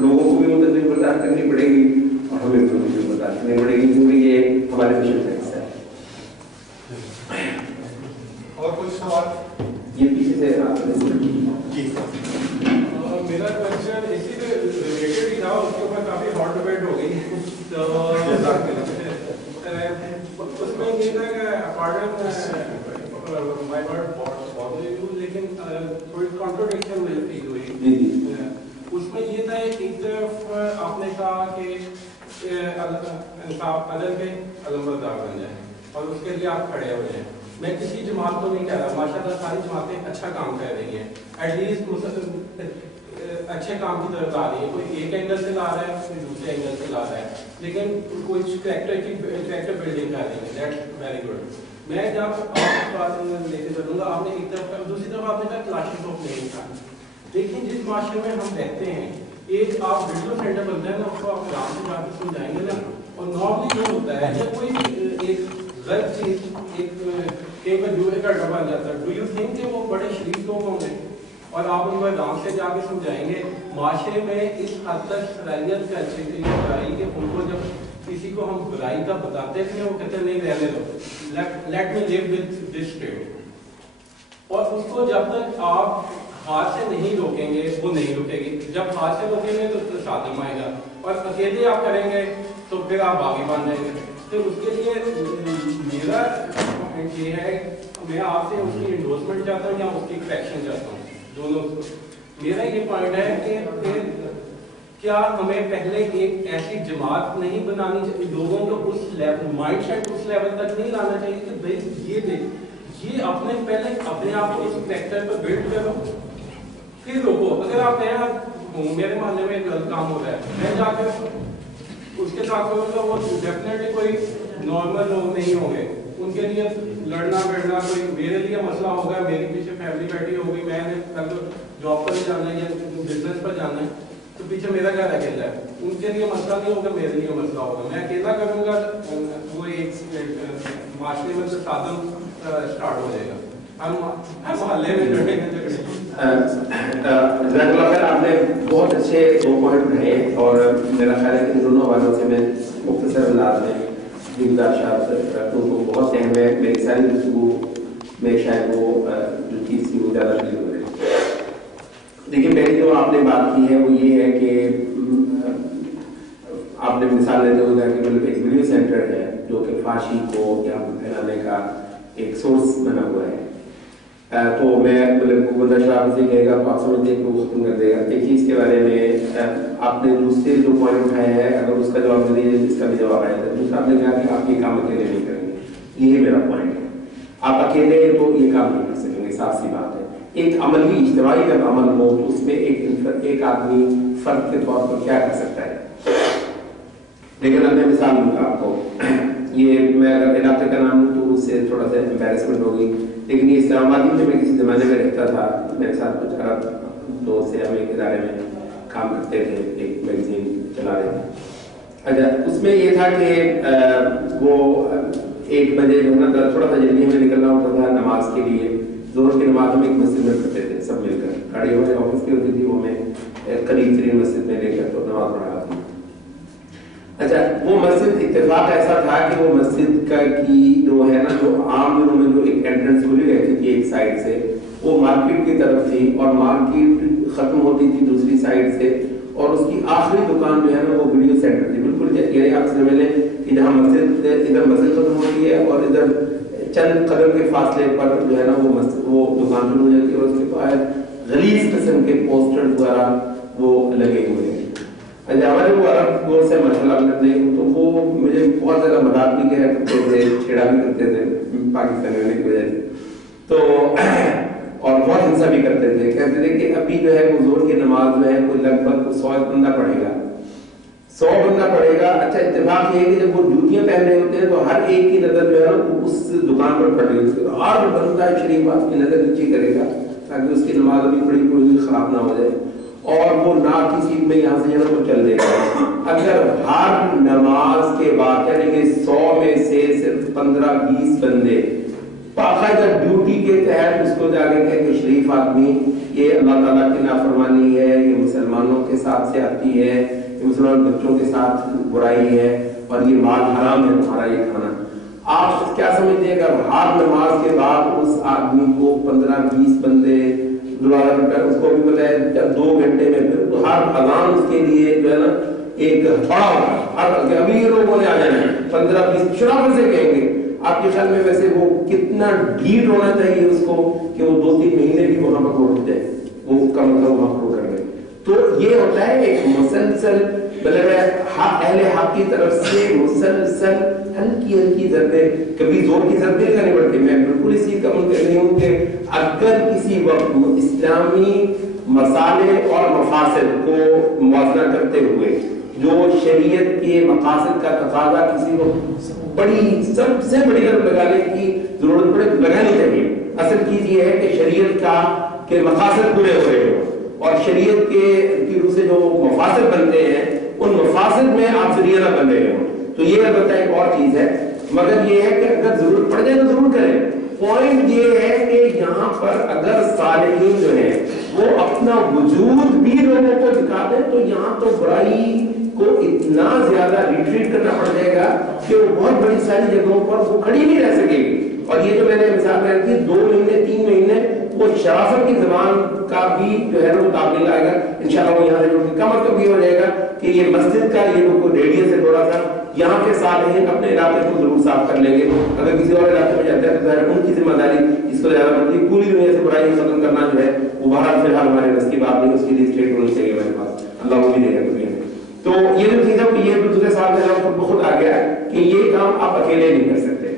लोगों को भी वो तकलीफ बर्दाश्त करनी पड़ेगी और हमें भी तकलीफ बर्दाश्त करनी पड़ेगी, क्योंकि ये हमारे मिशन का हिस्सा है। और कुछ सवाल? ये पीछे से जी मेरा क्वेश्चन इसी से रिलेटेड ही था, उसके ऊपर काफी हॉट डिबेट हो गई तो उसमें ये था कि apart my word bother you, लेकिन थोड़ी कॉन्ट्रडिक्शन मुझे फील हुई। उसमें ये था एक तरफ आपने कहा कि इंसाफ अदल के अलमबरदार बन जाए और उसके लिए आप खड़े हो जाए। मैं किसी जमात को नहीं कह रहा, माशाल्लाह सारी जमातें अच्छा काम कर रही हैं, एटलीस्ट अच्छे काम की तरफ ला रही है, कोई एक एंगल से ला रहा है, कोई दूसरे एंगल से ला रहा है, लेकिन कुछ कैरेक्टर बिल्डिंग कर रही है, दैट्स वेरी गुड। मैं जब आपकी बात लेके चलूँगा, आपने एक तरफ दूसरी तरफ आपने कहा क्लासेस ऑफ नहीं था, लेकिन जिस माशरे में हम रहते हैं, एक आप वीडियो सेंटर बनता है ना, उसको आप आराम से जाकर समझाएंगे ना, और नॉर्मली जो होता है जब कोई एक गलत चीज एक जुए का डब्बा जाता है, डू यू थिंक कि वो बड़े शरीफ लोग होंगे और आप उनको आराम से जाके समझाएंगे? माशरे में इस हद तक सलाहियत का अच्छे के लिए बुराई कि उनको जब किसी को हम बुराई का बताते थे वो कहते नहीं रहने दो, let me live with this state, और उसको जब तक आप हाथ से नहीं रोकेंगे वो नहीं रुकेगी। जब हाथ से रोकेंगे तो साधन आएगा, और अकेले आप करेंगे तो फिर आप आगे बन जाएंगे। तो उसके लिए मेरा पॉइंट ये है, मैं आपसे उसकी इंडोर्समेंट चाहता हूँ या उसकी करेक्शन चाहता हूँ, दोनों। मेरा ये पॉइंट है कि क्या हमें पहले एक ऐसी जमात नहीं बनानी चाहिए, लोगों को उस लेवल माइंड सेट उस लेवल तक नहीं लाना चाहिए कि भाई ये अपने पहले अपने आप को उस फैक्टर पर बिल्ड करो फिर रोको। अगर आप मेरे मोहल्ले में गलत काम हो रहा है, मैं जाकर उसके साथ करूँगा, वो डेफिनेटली कोई नॉर्मल लोग नहीं होंगे, उनके लिए लड़ना बैठना कोई मेरे लिए मसला होगा, मेरी पीछे फैमिली बैठी होगी, मैंने कल जॉब पर जाना है या बिजनेस पर जाना है, तो पीछे मेरा घर अकेला है, उनके लिए मसला नहीं होगा, मेरे लिए मसला होगा। मैं अकेला करूँगा, वो एक माशरे में से साधन स्टार्ट हो जाएगा, हम मोहल्ले में लड़ेंगे। आपने बहुत अच्छे 2 पॉइंट रहे, और मेरा ख्याल है कि दोनों हवालों से मैं मुख्तसर अंदाज में उनको बहुत अहम है। मेरी सारी गुफ्तगू में शायद वो जो चीज़ थी वो ज़्यादा क्लियर हो गई। देखिए, पहली जो आपने बात की है वो ये है कि आपने मिसाल लेते हुए कि मतलब एक वीडियो सेंटर है जो कि फाशी को यहाँ पर फैलाने का एक सोर्स बना हुआ है, तो मैं मतलब बंदा शराब से कहेगा तो आप समझते हैं कि वो खत्म कर देगा। देखिए, इसके बारे में आपने दूसरे जो पॉइंट उठाए हैं, अगर उसका जवाब दे दीजिए, इसका भी जवाब आएगा। दूसरा आपने कहा कि आप ये काम अकेले नहीं करेंगे, यही मेरा पॉइंट है। आप अकेले तो ये काम नहीं कर सकेंगे, साफ सी बात है। एक अमली इज्तिमाई का अमल हो तो उसमें एक आदमी फर्द के तौर पर क्या कर सकता है। लेकिन अब मैं मिसाल दूंगा आपको, ये मैं अगर इलाके का नाम तो उससे थोड़ा सा एम्बैरेसमेंट होगी, लेकिन ये इस्लामाबाद में मैं किसी ज़माने में रहता था, मेरे साथ कुछ अरब दोस्त से हम एक इदारे में काम करते थे, एक मैगजीन चला रहे थे। अच्छा, उसमें ये था कि वो 1 बजे जो है ना थोड़ा सा जल्दी हमें निकलना होता था नमाज के लिए। जोहर की नमाज हम एक मस्जिद में करते थे सब मिलकर, खड़े हुए ऑफिस की होती थी, वो मैं करीब तरीन मस्जिद में लेकर तो नमाज पढ़ा था। अच्छा, वो मस्जिद इत्तेफाक ऐसा था कि वो मस्जिद का की जो है ना, जो आम दिनों में जो एक एंट्रेंस खुली रहती थी एक साइड से, वो मार्केट की तरफ थी, और मार्केट खत्म होती थी दूसरी साइड से, और उसकी आखिरी दुकान जो है ना वो वीडियो सेंटर थी। बिल्कुल ये आप समझ लें कि जहाँ मस्जिद इधर मस्जिद खत्म होती है और इधर चंद कदम के फासले पर जो है ना वो दुकान शुरू हो जाती है, और उसके बाद गलीज किस्म के पोस्टर द्वारा वो लगे हुए हैं। अच्छा, हमारे वो अरब दोस्त से मशला करते हैं तो वो मुझे बहुत ज्यादा मजाक भी किया करते थे, छेड़ा भी करते थे पाकिस्तानी होने की वजह से, तो और बहुत हिंसा भी करते थे। कहते थे कि अभी जो है वो जोर की नमाज में है कोई लगभग 100 बंदा पढ़ेगा, 100 बंदा पढ़ेगा। अच्छा, इत्तेफाक ये है कि जब वो जूतियां पहन रहे होते हैं तो हर एक की नजर जो है ना उस दुकान पर पड़ रही होती है, और बंदा शरीफ आपकी नजर नीचे करेगा ताकि उसकी नमाज अभी बड़ी पूरी खराब ना हो जाए, और वो ना किसी में यहाँ से वो चल देगा। अगर हर नमाज के बाद यानी कि 100 में से सिर्फ 15-20 बंदे बाकायदा ड्यूटी के तहत उसको जाके कहे कि शरीफ आदमी ये अल्लाह ताला की नाफरमानी है, ये मुसलमानों के साथ से आती है, ये मुसलमान बच्चों के साथ बुराई है और ये माल हराम है तुम्हारा ये खाना। आप क्या समझते हैं अगर हर नमाज के बाद उस आदमी को 15-20 बंदे दुआरा कर उसको भी पता है 2 घंटे में फिर तो हर अजान उसके लिए जो है ना एक बड़ा होगा। अभी ये लोगों ने आ जाना है 15-20 शराफत से कहेंगे। आपके ख्याल में वैसे वो कितना ढीठ होना चाहिए उसको कि वो 2-3 महीने भी वहां पर रोक जाए, वो कम वहां पर कर ले। तो ये होता है एक मुसलसल मतलब अहले हक की तरफ से मुसलसल हल्की हल्की ज़रबें, कभी जोर की ज़रबें करनी पड़ती। मैं बिल्कुल इसी का मुनकर नहीं हूँ कि अगर किसी वक्त इस्लामी मसाले और मफासिद को मुआवजा करते हुए जो शरीयत के मकासद का तकाजा किसी को बड़ी सबसे बड़ी तरफ लगाने की जरूरत पड़े तो लगानी चाहिए। असल चीज ये है कि शरीयत का के मकासद पूरे हो रहे हो और शरीयत के रूप से जो मफासिद बनते हैं उन मफासिद में आप जरिया ना बन रहे हो। तो ये अलबत्ता एक और चीज है, मगर ये है कि अगर जरूरत पड़ जाए तो जरूर करें। पॉइंट ये है कि यहाँ पर अगर सालिहीन जो है वो अपना वजूद भी लोगों को दिखा दें तो यहाँ तो बुराई को इतना ज्यादा रिट्रीट करना पड़ जाएगा कि वो बहुत बड़ी सारी जगहों पर वो खड़ी नहीं रह सकेगी। और ये जो मैंने मिसाल बयान की 2 महीने 3 महीने वो शराफत की जबान का भी जो है वो ताबील आएगा इंशाल्लाह। वो यहाँ से जो कम अज कम ये हो जाएगा कि ये मस्जिद का ये जो रेडियस है थोड़ा सा यहाँ के सालिहीन अपने इलाके को जरूर साफ कर लेंगे। अगर किसी और इलाके में जाते हैं तो उनकी जिम्मेदारी इसको ज्यादा बनती है। पूरी दुनिया से बुराई खत्म करना जो है वो बाहर फिलहाल हमारे बस की बात नहीं, उसके लिए स्टेट होनी चाहिए हमारे पास, अल्लाह वो भी देगा दुनिया में। तो ये जो चीज है ये दूसरे साल में बहुत आ गया कि ये काम आप अकेले नहीं कर सकते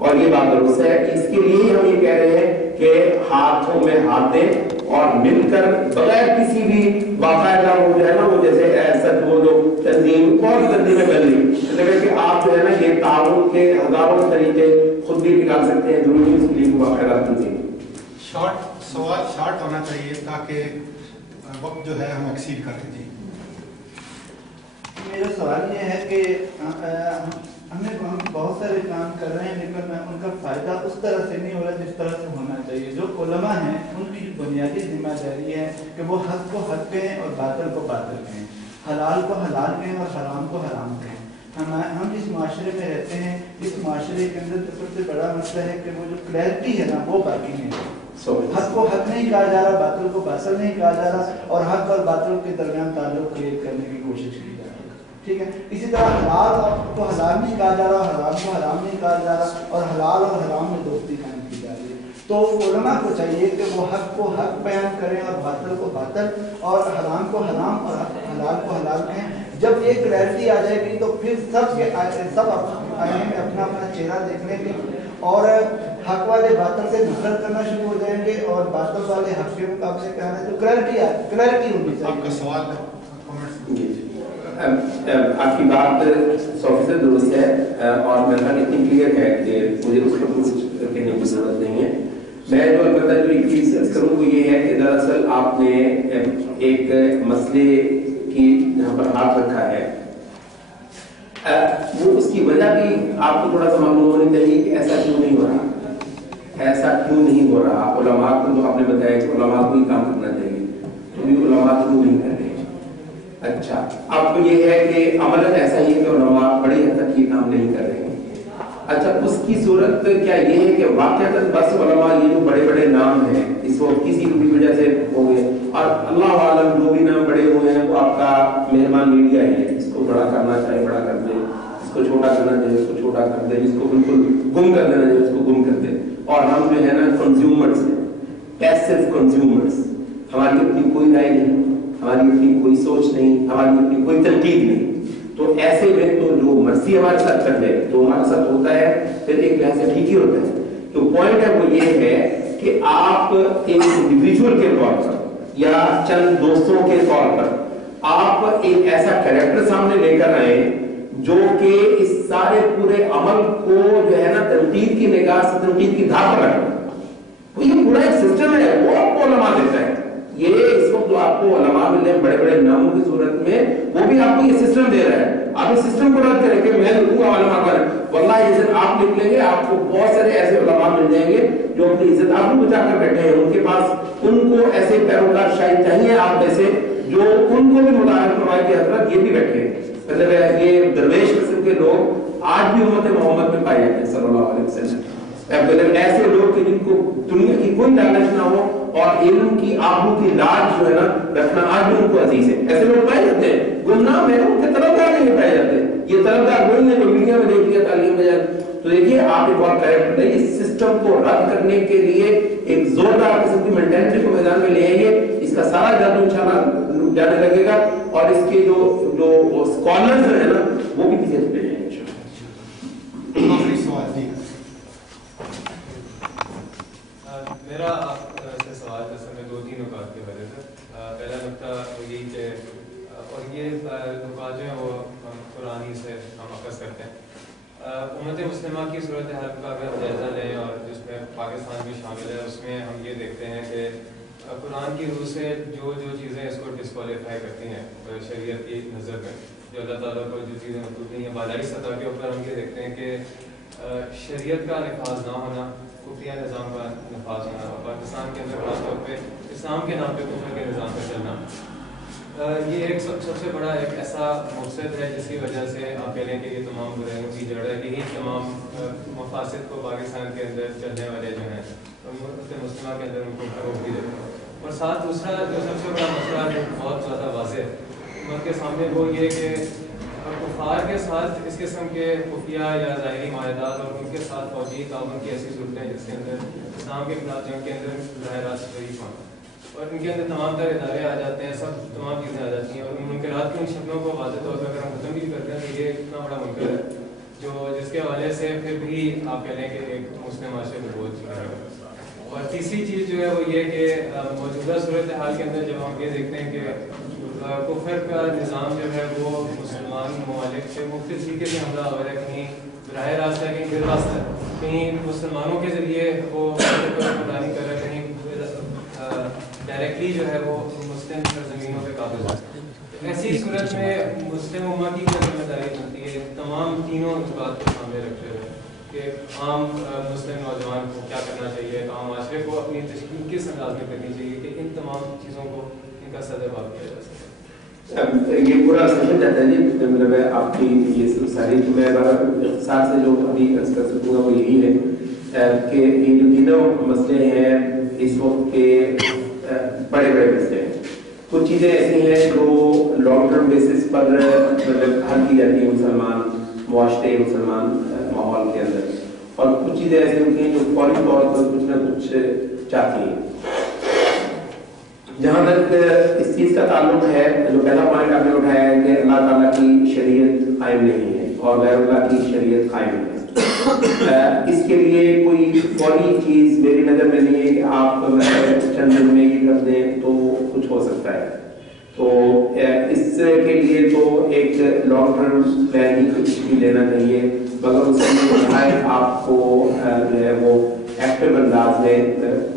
और ये बात दुरुस्त है। इसके लिए हम ये कह रहे हैं कि हाथों में हाथ दें और मिलकर बगैर किसी भी बाकायदा वो जो है ना वो जैसे ऐसा वो जो तंजीम बहुत तंजीमें बन रही मतलब कि आप जो है ना ये ताउन के हजारों तरीके खुद भी निकाल सकते हैं, जरूरी उसके लिए बाकायदा तंजीम। सवाल शॉर्ट होना चाहिए ताकि वक्त जो है हम एक्सीड करें। जी मेरा सवाल ये है कि हम बहुत सारे काम कर रहे हैं लेकिन उनका फायदा उस तरह से नहीं हो रहा जिस तरह से होना चाहिए। जो उलमा हैं उनकी बुनियादी जिम्मेदारी है कि वो हक को हक कहें और बातिल को बातिल कहें, हलाल को हलाल कहें और हराम को हराम कहें। हम जिस माशरे में रहते हैं इस माशरे के अंदर तो सबसे बड़ा मसला है कि वो जो क्लैरिटी है ना वो बाकी है। हक को हक नहीं कहा जा रहा, बातिल को बातिल नहीं कहा जा रहा और हक और बातिल के दरमियान ताल्लुक क्रिएट करने की कोशिश की जा रही है। ठीक है, इसी तरह हलाल को हलाल नहीं कहा जा रहा, हराम को हराम नहीं कहा जा रहा और हलाल और हराम में दोस्ती कायम की जा रही है। तो उलमा को चाहिए कि वो हक को हक बयान करें और बातिल को बातिल और हराम को हराम और हलाल को हलाल कहें। जब ये क्लैरिटी आ जाएगी तो फिर सब आईने में अपना अपना चेहरा देख लेंगे और हक वाले बातिल से नफरत करना शुरू हो जाएंगे और बातिल वाले हक के मुकाबले कहना तो क्लैरिटी होनी चाहिए। आपका सवाल आपकी बात 100% दुरुस्त है और मेरा ख्याल इतनी क्लियर है कि मुझे उस पर कुछ कहने की जरूरत नहीं है। मैं जो अलबत्ता जो एक चीज करूँ वो ये है कि दरअसल आपने एक मसले की यहाँ पर हाथ रखा है, वो उसकी वजह भी आपको थोड़ा सा मालूम होनी चाहिए कि ऐसा क्यों नहीं हो रहा, ऐसा क्यों नहीं हो रहा। उलमा को तो आपने बताया कि उलमा को ही काम करना चाहिए, तो भी उलमा क्यों नहीं कर रहे। अच्छा, अब तो ये है कि अमलन ऐसा ही है कि उलमा बड़ी हद तक ये काम नहीं कर रहे हैं। अच्छा, उसकी सूरत क्या ये है कि वाकई बस उलमा ये जो बड़े बड़े नाम हैं इस वक्त किसी भी वजह से हो गए और अल्लाह आलम जो भी नाम बड़े हुए हैं वो आपका मेहमान मीडिया है। इसको बड़ा करना चाहे बड़ा कर दे, इसको छोटा करना चाहिए उसको छोटा कर दे, इसको बिल्कुल गुम कर देना चाहिए उसको गुम कर दे। और हम जो है ना कंज्यूमर्स हैं, पैसिव कंज्यूमर्स, हमारी अपनी कोई राय नहीं, हमारी अपनी कोई सोच नहीं, हमारी अपनी कोई तनकीद नहीं। तो ऐसे में तो जो मर्जी हमारे साथ कर दे, जो हमारे साथ होता है फिर एक लिहाज से ठीक ही होता है। तो पॉइंट है वो ये है कि आप एक इंडिविजुअल के तौर पर या चंद दोस्तों के तौर पर आप एक ऐसा कैरेक्टर सामने लेकर आए जो कि इस सारे पूरे अमल को जो है ना तनकीद की निगाह से तनकीद की धार पर रखे। तो ये पूरा एक सिस्टम है, वो आपको उलमा देता है, ये इस वक्त जो आपको उलमा मिल रहे हैं बड़े बड़े नामों की सूरत में, वो भी आपको ये सिस्टम दे रहा है। आप इस सिस्टम को रद्द करें कि मैं लिखूंगा उलमा पर, वल्लाह जिस दिन आप लिख लेंगे आपको बहुत सारे ऐसे उलमा मिल जाएंगे जो अपनी इज्जत आपको बचा कर बैठे हैं, उनके पास उनको ऐसे पैरोकार शायद चाहिए आप में से जो उनको भी मुताबिक फरमाए कि हजरत ये भी बैठे हैं। मतलब ये दरवेश किस्म के लोग आज भी उम्मत मोहम्मद में पाए जाते हैं सल्लल्लाहु अलैहि वसल्लम। ऐसे लोग कि जिनको दुनिया की कोई लालच ना हो और इल्म की आबरू की लाज जो है ना रखना आज भी उनको अजीज है, ऐसे लोग पाए जाते हैं। गुमनाम है उनके तलबगार नहीं पाए जाते, ये तलबगार वही है जो मीडिया में देख लिया तालीम में। तो देखिए आप एक और करेक्ट है, इस सिस्टम को रद्द करने के लिए एक जोरदार किस्म की मेंटेलिटी को मैदान में ले आइए, इसका सारा जादू इंशाल्लाह जाने लगेगा और इसके जो स्कॉलर्स है ना वो भी पीछे छूटे जाएंगे। मेरा आपसे सवाल में 2-3 नुकात के बारे में। पहला नुकता यही कि और ये नुकात जो है वो कुरानी से हम अक्स करते हैं। उम्मत मुस्लिमा की सूरत हाल का अगर जायज़ा लें और जिसमें पाकिस्तान भी शामिल है, उसमें हम ये देखते हैं कि कुरान की रूह से जो चीज़ें इसको डिस्क्वालीफाई करती हैं शरीयत की नज़र में, जो अल्लाह ताला को जो चीज़ें मतलब नहीं है बालाई सतह के ऊपर, हम ये देखते हैं कि शरीयत का नफाज ना होना, खुफिया निज़ाम का नफाज होना और पाकिस्तान के अंदर खासतौर पर इस्लाम के नाम पर कुफर के निज़ाम पर चलना, ये एक सबसे बड़ा एक ऐसा मकसद है जिसकी वजह से आप कह लें कि ये तमाम बुराइयों की जड़ है, यही तमाम मफासिद को पाकिस्तान के अंदर चलने वाले जो हैं मुस्लिमा के अंदर उनको फरोग भी देते हैं। और साथ दूसरा जो सबसे बड़ा मसला है बहुत ज़्यादा वाज़ेह उम्मत के सामने वो ये कि कुफार के साथ इस किस्म के खुफिया या ज़ाहिरी माहदात और उनके साथ फौजी ताउन की ऐसी सूरतें जिसके अंदर इस्लाम के खिलाफ जंग के अंदर ज़ाहिरात शरीफ होना और इनके अंदर तमाम तरह इदारे आ जाते हैं, सब तमाम चीज़ें आ जाती हैं और उन मुनकरात की उन शक्लों को वाज़ेह तौर पर अगर हम खत्म भी करते हैं तो ये इतना बड़ा मुनकर है जो जिसके हवाले से फिर भी आप कह लें कि एक मुस्लिम माशरे में बोझ है। और तीसरी चीज़ जो है वो ये कि मौजूदा सूरत हाल के अंदर जब हम ये देखते हैं कि कुफर का निज़ाम जो है वो मुसलमान ममालिक से मुख्तलिफ तरीके से हमला हो रहा है, कहीं बराह रास्ता कहीं फिर रास्ता, कहीं मुसलमानों के ज़रिए वो हुक्मरानी कर रहा है, कहीं डायरेक्टली जो है वो मुस्लिम ज़मीनों पे काबिज है। ऐसी सूरत में मुस्लिम उम्मा की क्या जिम्मेदारी बनती है तमाम तीनों इस बात को सामने रखते हुए कि आम मुस्लिम नौजवान को क्या करना चाहिए, आम माशरे को अपनी तशकील किस अंदाज में करनी चाहिए कि इन तमाम चीज़ों को इनका सदभाव किया जा सके। ये पूरा समझ जाता है जी, मतलब आपकी ये सारी मैं इख्तिसार से जो अभी अर्ज कर सकूँगा वो यही है कि ये जो तीनों मसले हैं इस वक्त के बड़े बड़े मसले हैं। कुछ चीज़ें ऐसी हैं जो लॉन्ग टर्म बेसिस पर मतलब हल की जाती है मुसलमान मुआशरे मुसलमान माहौल के अंदर, और कुछ चीज़ें ऐसी होती हैं जो फौरी तौर पर कुछ ना कुछ चाहती हैं। जहाँ तक इस चीज़ का ताल्लुक है, जो पहला पॉइंट आपने उठाया है कि अल्लाह ताला की शरीयत कायम नहीं है और गैरुल्लाह की शरीयत कायम है, इसके लिए कोई फौरी चीज़ मेरी नज़र में नहीं है कि आप चंद दिन में ये कर दें तो कुछ हो सकता है। तो इसके लिए तो एक लॉन्ग टर्म प्लान ही कुछ भी लेना चाहिए, मगर उसमें आपको जो है वो एक्टिव अंदाज में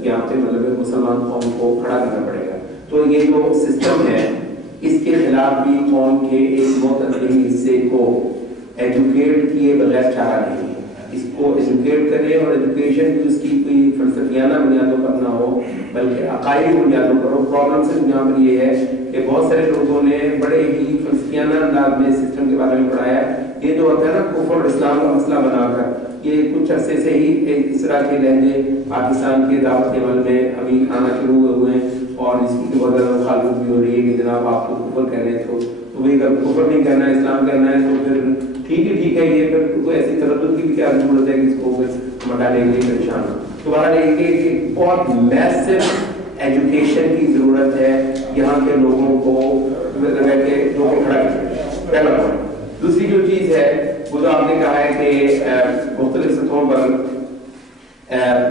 यहाँ पे मतलब मुसलमान कौम को खड़ा करना पड़ेगा। तो ये जो सिस्टम है इसके खिलाफ भी कौम के एक बहुत हिस्से को एजुकेट किए बगैर चारा नहीं है, इसको एजुकेट करें और एजुकेशन की उसकी कोई फलसफियाना बुनियादों पर ना हो बल्कि अकायदी बुनियादों पर हो। प्रॉब्लम सिर्फ यहाँ पर ये है कि बहुत सारे लोगों ने बड़े ही फलसफियाना अंदाज में सिस्टम के बारे में पढ़ाया। ये जो होता है ना कुफ्र और इस्लाम का मसला बनाकर, ये कुछ अरसे से ही इस तरह के लहजे पाकिस्तान के दावत के अमल में अभी आना शुरू हुए हैं और इसकी बहुत ज़्यादा मुखालफत भी हो रही है कि जनाब आपको कुफ्र कह रहे हैं तो वही अगर कुफ्र नहीं कहना है इस्लाम कहना है तो फिर ठीक है, ये फिर कोई ऐसी तरद्दुद की भी क्या जरूरत है कि इसको मटाने के लिए परेशान हो। दोबारा देखिए बहुत मैसिव एजुकेशन की ज़रूरत है यहाँ के लोगों को जो खड़ा पहला पॉइंट। दूसरी जो चीज़ है वो जो आपने कहा है कि मुख्तलिफ सतहों पर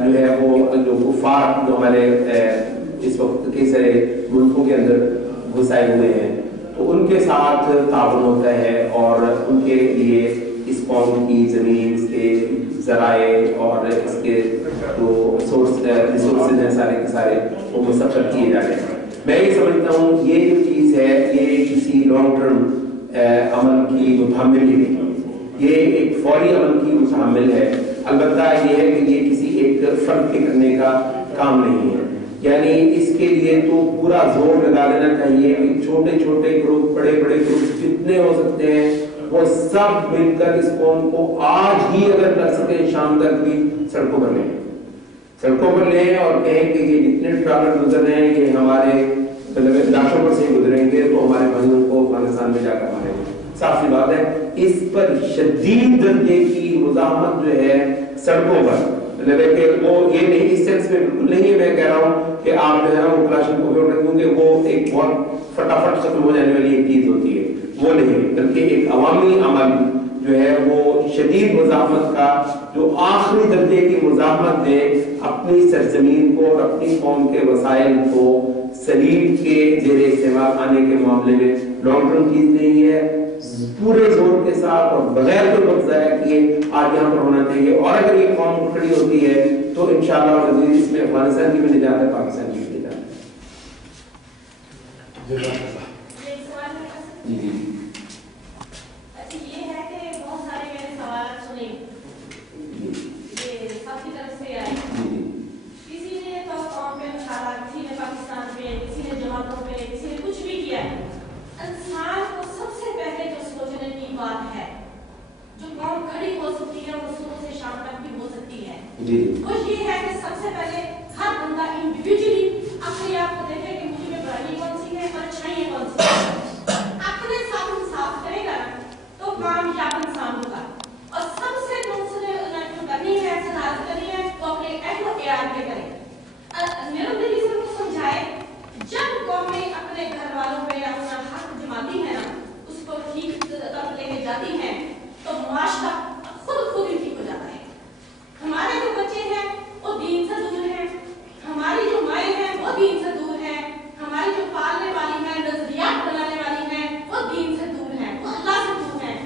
जो है वो जो कुफार जो हमारे इस वक्त कई सारे मुल्कों के अंदर घुसाए हुए हैं तो उनके साथ ताउन होता है और उनके लिए इस कौम की ज़मीन, इसके ज़राए और इसके जो रिसोर्सेज हैं सारे के सारे वो मुसफ़्फ़र किए जा रहे हैं। मैं ये समझता हूँ ये जो चीज़ है ये किसी लॉन्ग टर्म अमल की मुतामिल नहीं, ये एक फौरी अमल की मुतामिल है। अलबत्ता ये है कि ये किसी एक फर्द के करने का काम नहीं है, यानी इसके लिए तो पूरा जोर लगा देना चाहिए। छोटे छोटे ग्रुप, बड़े बड़े ग्रुप जितने हो सकते हैं वो सब मिलकर इस कौम को आज ही अगर कर सके शाम तक भी सड़कों पर लें, सड़कों पर लें और कहें कि ये जितने ट्रैवलर गुजर रहे हैं ये हमारे लाशों पर से गुजरेंगे तो हमारे भाइयों को अफगानिस्तान में जाकर मारेंगे। साफ सी बात है, इस पर शदीद दर्जे की मुज़ाहमत जो है सड़कों पर, मतलब कि वो ये नहीं, इस सेंस में बिल्कुल नहीं है मैं कह रहा हूँ कि आप जो है ना वो क्लाशन को रोक रखेंगे, वो एक बहुत फटाफट खत्म हो जाने वाली एक चीज होती है, वो नहीं, बल्कि एक अवामी अमल जो है वो शदीद मुज़ाहमत का जो आखिरी दर्जे की मुज़ाहमत दे अपनी सरजमीन को और अपनी कौम के वसाइल को सलीम के जेरे इस्तेमाल आने के मामले में लॉन्ग टर्म चीज नहीं है। पूरे जोर के साथ और बगैर कोई वक्त ज़ाया किए आज यहाँ पर होना चाहिए, और अगर ये कौम खड़ी होती है तो इंशाअल्लाह इसमें अफगानिस्तान की भी निजात है, पाकिस्तान की भी निजात है। जी ये है कि बहुत सारे मैंने सवाल सुने, ये सबकी तरफ से आए, किसी ने तो कौम पे उछाला, किसी ने पाकिस्तान पे, किसी ने जमातों पे, किसी ने कुछ भी किया। इंसान को सबसे पहले जो सोचने की बात है, जो कौम खड़ी हो सकती है वो सुबह से शाम तक भी हो सकती है, वो ये है कि सबसे पहले हर बंदा इंडिविजुअली अपने आप को देखे कि मुझे में बुराई कौन सी है और अच्छाई कौन सी है। अपने साथ इंसाफ करेगा तो कामयाब इंसान होगा। और सबसे दूसरे जो करनी है, सलाह करनी है, तो अपने अहल इयाल पे करे। निरंतर को समझाए, जब कौमें अपने घर वालों पे अपना हक जमाती है ना, उसको ठीक तरफ लेके जाती है तो माशरा खुद ही ठीक हो जाता है। हमारे जो बच्चे हैं वो दीन से दूर हैं, हमारी जो माएँ हैं वो दीन से दूर हैं, हमारी जो पालने वाली हैं, नजरियात बनाने वाली हैं वो दीन से दूर हैं, वो अल्लाह से दूर हैं।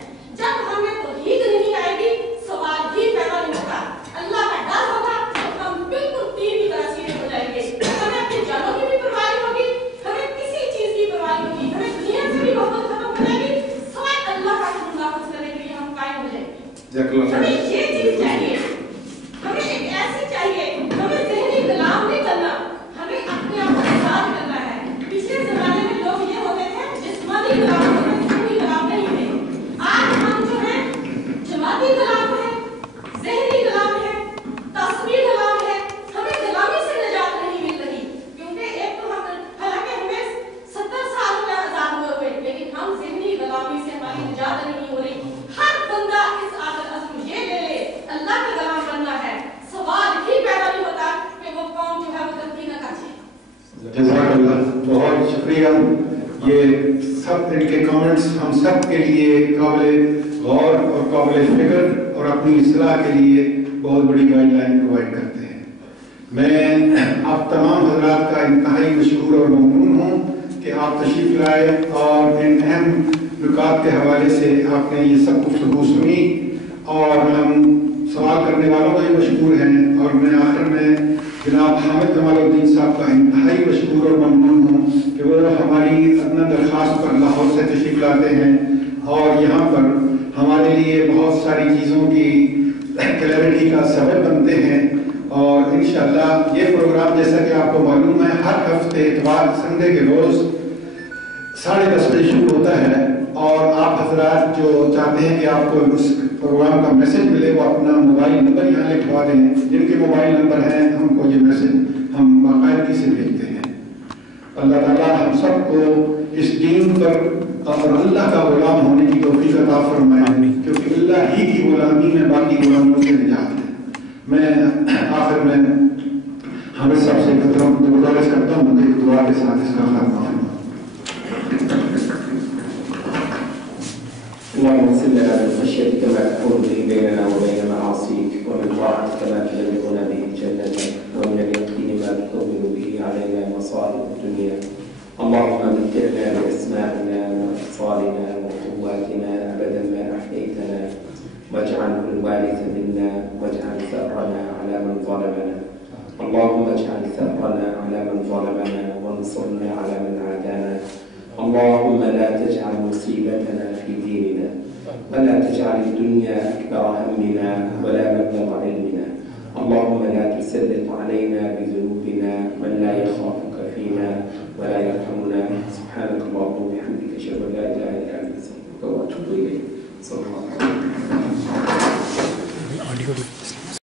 जब हमें तौहीद नहीं आएगी सवाल भी पैदा नहीं होगा, अल्लाह का डर होगा तो हम बिल्कुल तीर की तरह सीधे हो जाएंगे। हमें अपनी जानों की भी परवाह नहीं होगी, हमें किसी चीज की परवाह नहीं होगी, हमें दुनिया से भी मोहब्बत खत्म हो जाएगी, सिवाय अल्लाह का हुक्म नाफिज करने के लिए हम कायम हो जाएंगे। हमें ये चीज चाहिए, हमें एक ऐसी चाहिए, हमें ज़हनी गुलाम नहीं करना, हमें अपने आप को आजाद करना है। पिछले जमाने में लोग ये होते थे जिस्मानी गुलाम होते थे, ज़हनी गुलाम नहीं थे। आज हम जो हैं जमाती गुलाम हैं, ज़हनी गुलाम हैं, तस्वीर गुलाम हैं, हमें गुलामी से निजात नहीं मिल रही। क्योंकि एक तो हम हालांकि हमें 70 साल में आजाद हुए, लेकिन हम ज़हनी गुलामी से हमारी निजात नहीं हो रही। हर बंदा इस आदत ये ले ले अल्लाह के गुलाम बनना है, सवाल ही पैदा नहीं होता कि वो कौम जो है वो गलती न कर जाए। जज़ाकल्लाह, बहुत शुक्रिया। ये सब इनके कमेंट्स हम सब के लिए काबिल गौर और काबिल फिक्र और अपनी इस्लाह के लिए बहुत बड़ी गाइडलाइन प्रोवाइड करते हैं। मैं आप तमाम हजरात का इंतहाई मशहूर और ममनून हूँ कि आप तशरीफ लाए और इन अहम नुकात के हवाले से आपने ये सब गुफ्तगू सुनी, और हम सवाल करने वालों का ही मशहूर हैं। और मैं आखिर में जनाब हामिद कमालुद्दीन साहब का इंतहाई मशहूर और ममनून हूँ कि वो हमारी अदना दरख्वास्त पर लाहौर से तशरीफ लाते हैं और यहाँ पर हमारे लिए बहुत सारी चीज़ों की क्लैरिटी का सबब बनते हैं। और इंशाअल्लाह ये प्रोग्राम जैसा कि आपको मालूम है हर हफ्ते इतवार संडे के रोज़ 10:30 बजे शुरू होता है, और आप हजरात जो चाहते हैं कि आपको उस प्रोग्राम का मैसेज मिले वो अपना मोबाइल नंबर यहाँ लिखवा दें, जिनके मोबाइल नंबर हैं हमको ये मैसेज हम बाकायदगी से भेजते हैं। अल्लाह ताला हम सबको इस दीन पर और अल्लाह का गुलाम होने की तौफीक अता फरमाए, क्योंकि अल्लाह ही की गुलामी में बाकी गुलामों से निजात है। मैं आखिर में हमें सबसे गुजारिश करता हूँ कि दुआ के साथ इसका खात्मा हो। اللهم صل على خشيتك ما تحول به بيننا وبين معاصيك، ومن طاعتك ما تبلغنا به جنتك، ومن اليقين ما تهون به علينا مصائب الدنيا. اللهم متعنا بأسماعنا وأبصارنا وقواتنا أبدا ما أحييتنا، واجعله الوارث منا، واجعل ثأرنا على من ظلمنا. اللهم اجعل ثأرنا على من ظلمنا وانصرنا على من عادانا. اللهم لا تجعل مصيبتنا في ديننا ولا تجعل الدنيا أكبر همنا ولا مبلغ علمنا. اللهم لا تسلط علينا بذنوبنا من لا يخافك فينا ولا يرحمنا. سبحانك اللهم وبحمدك أشهد أن لا إله إلا أنت أستغفرك وأتوب إليك. صلى الله عليه وسلم.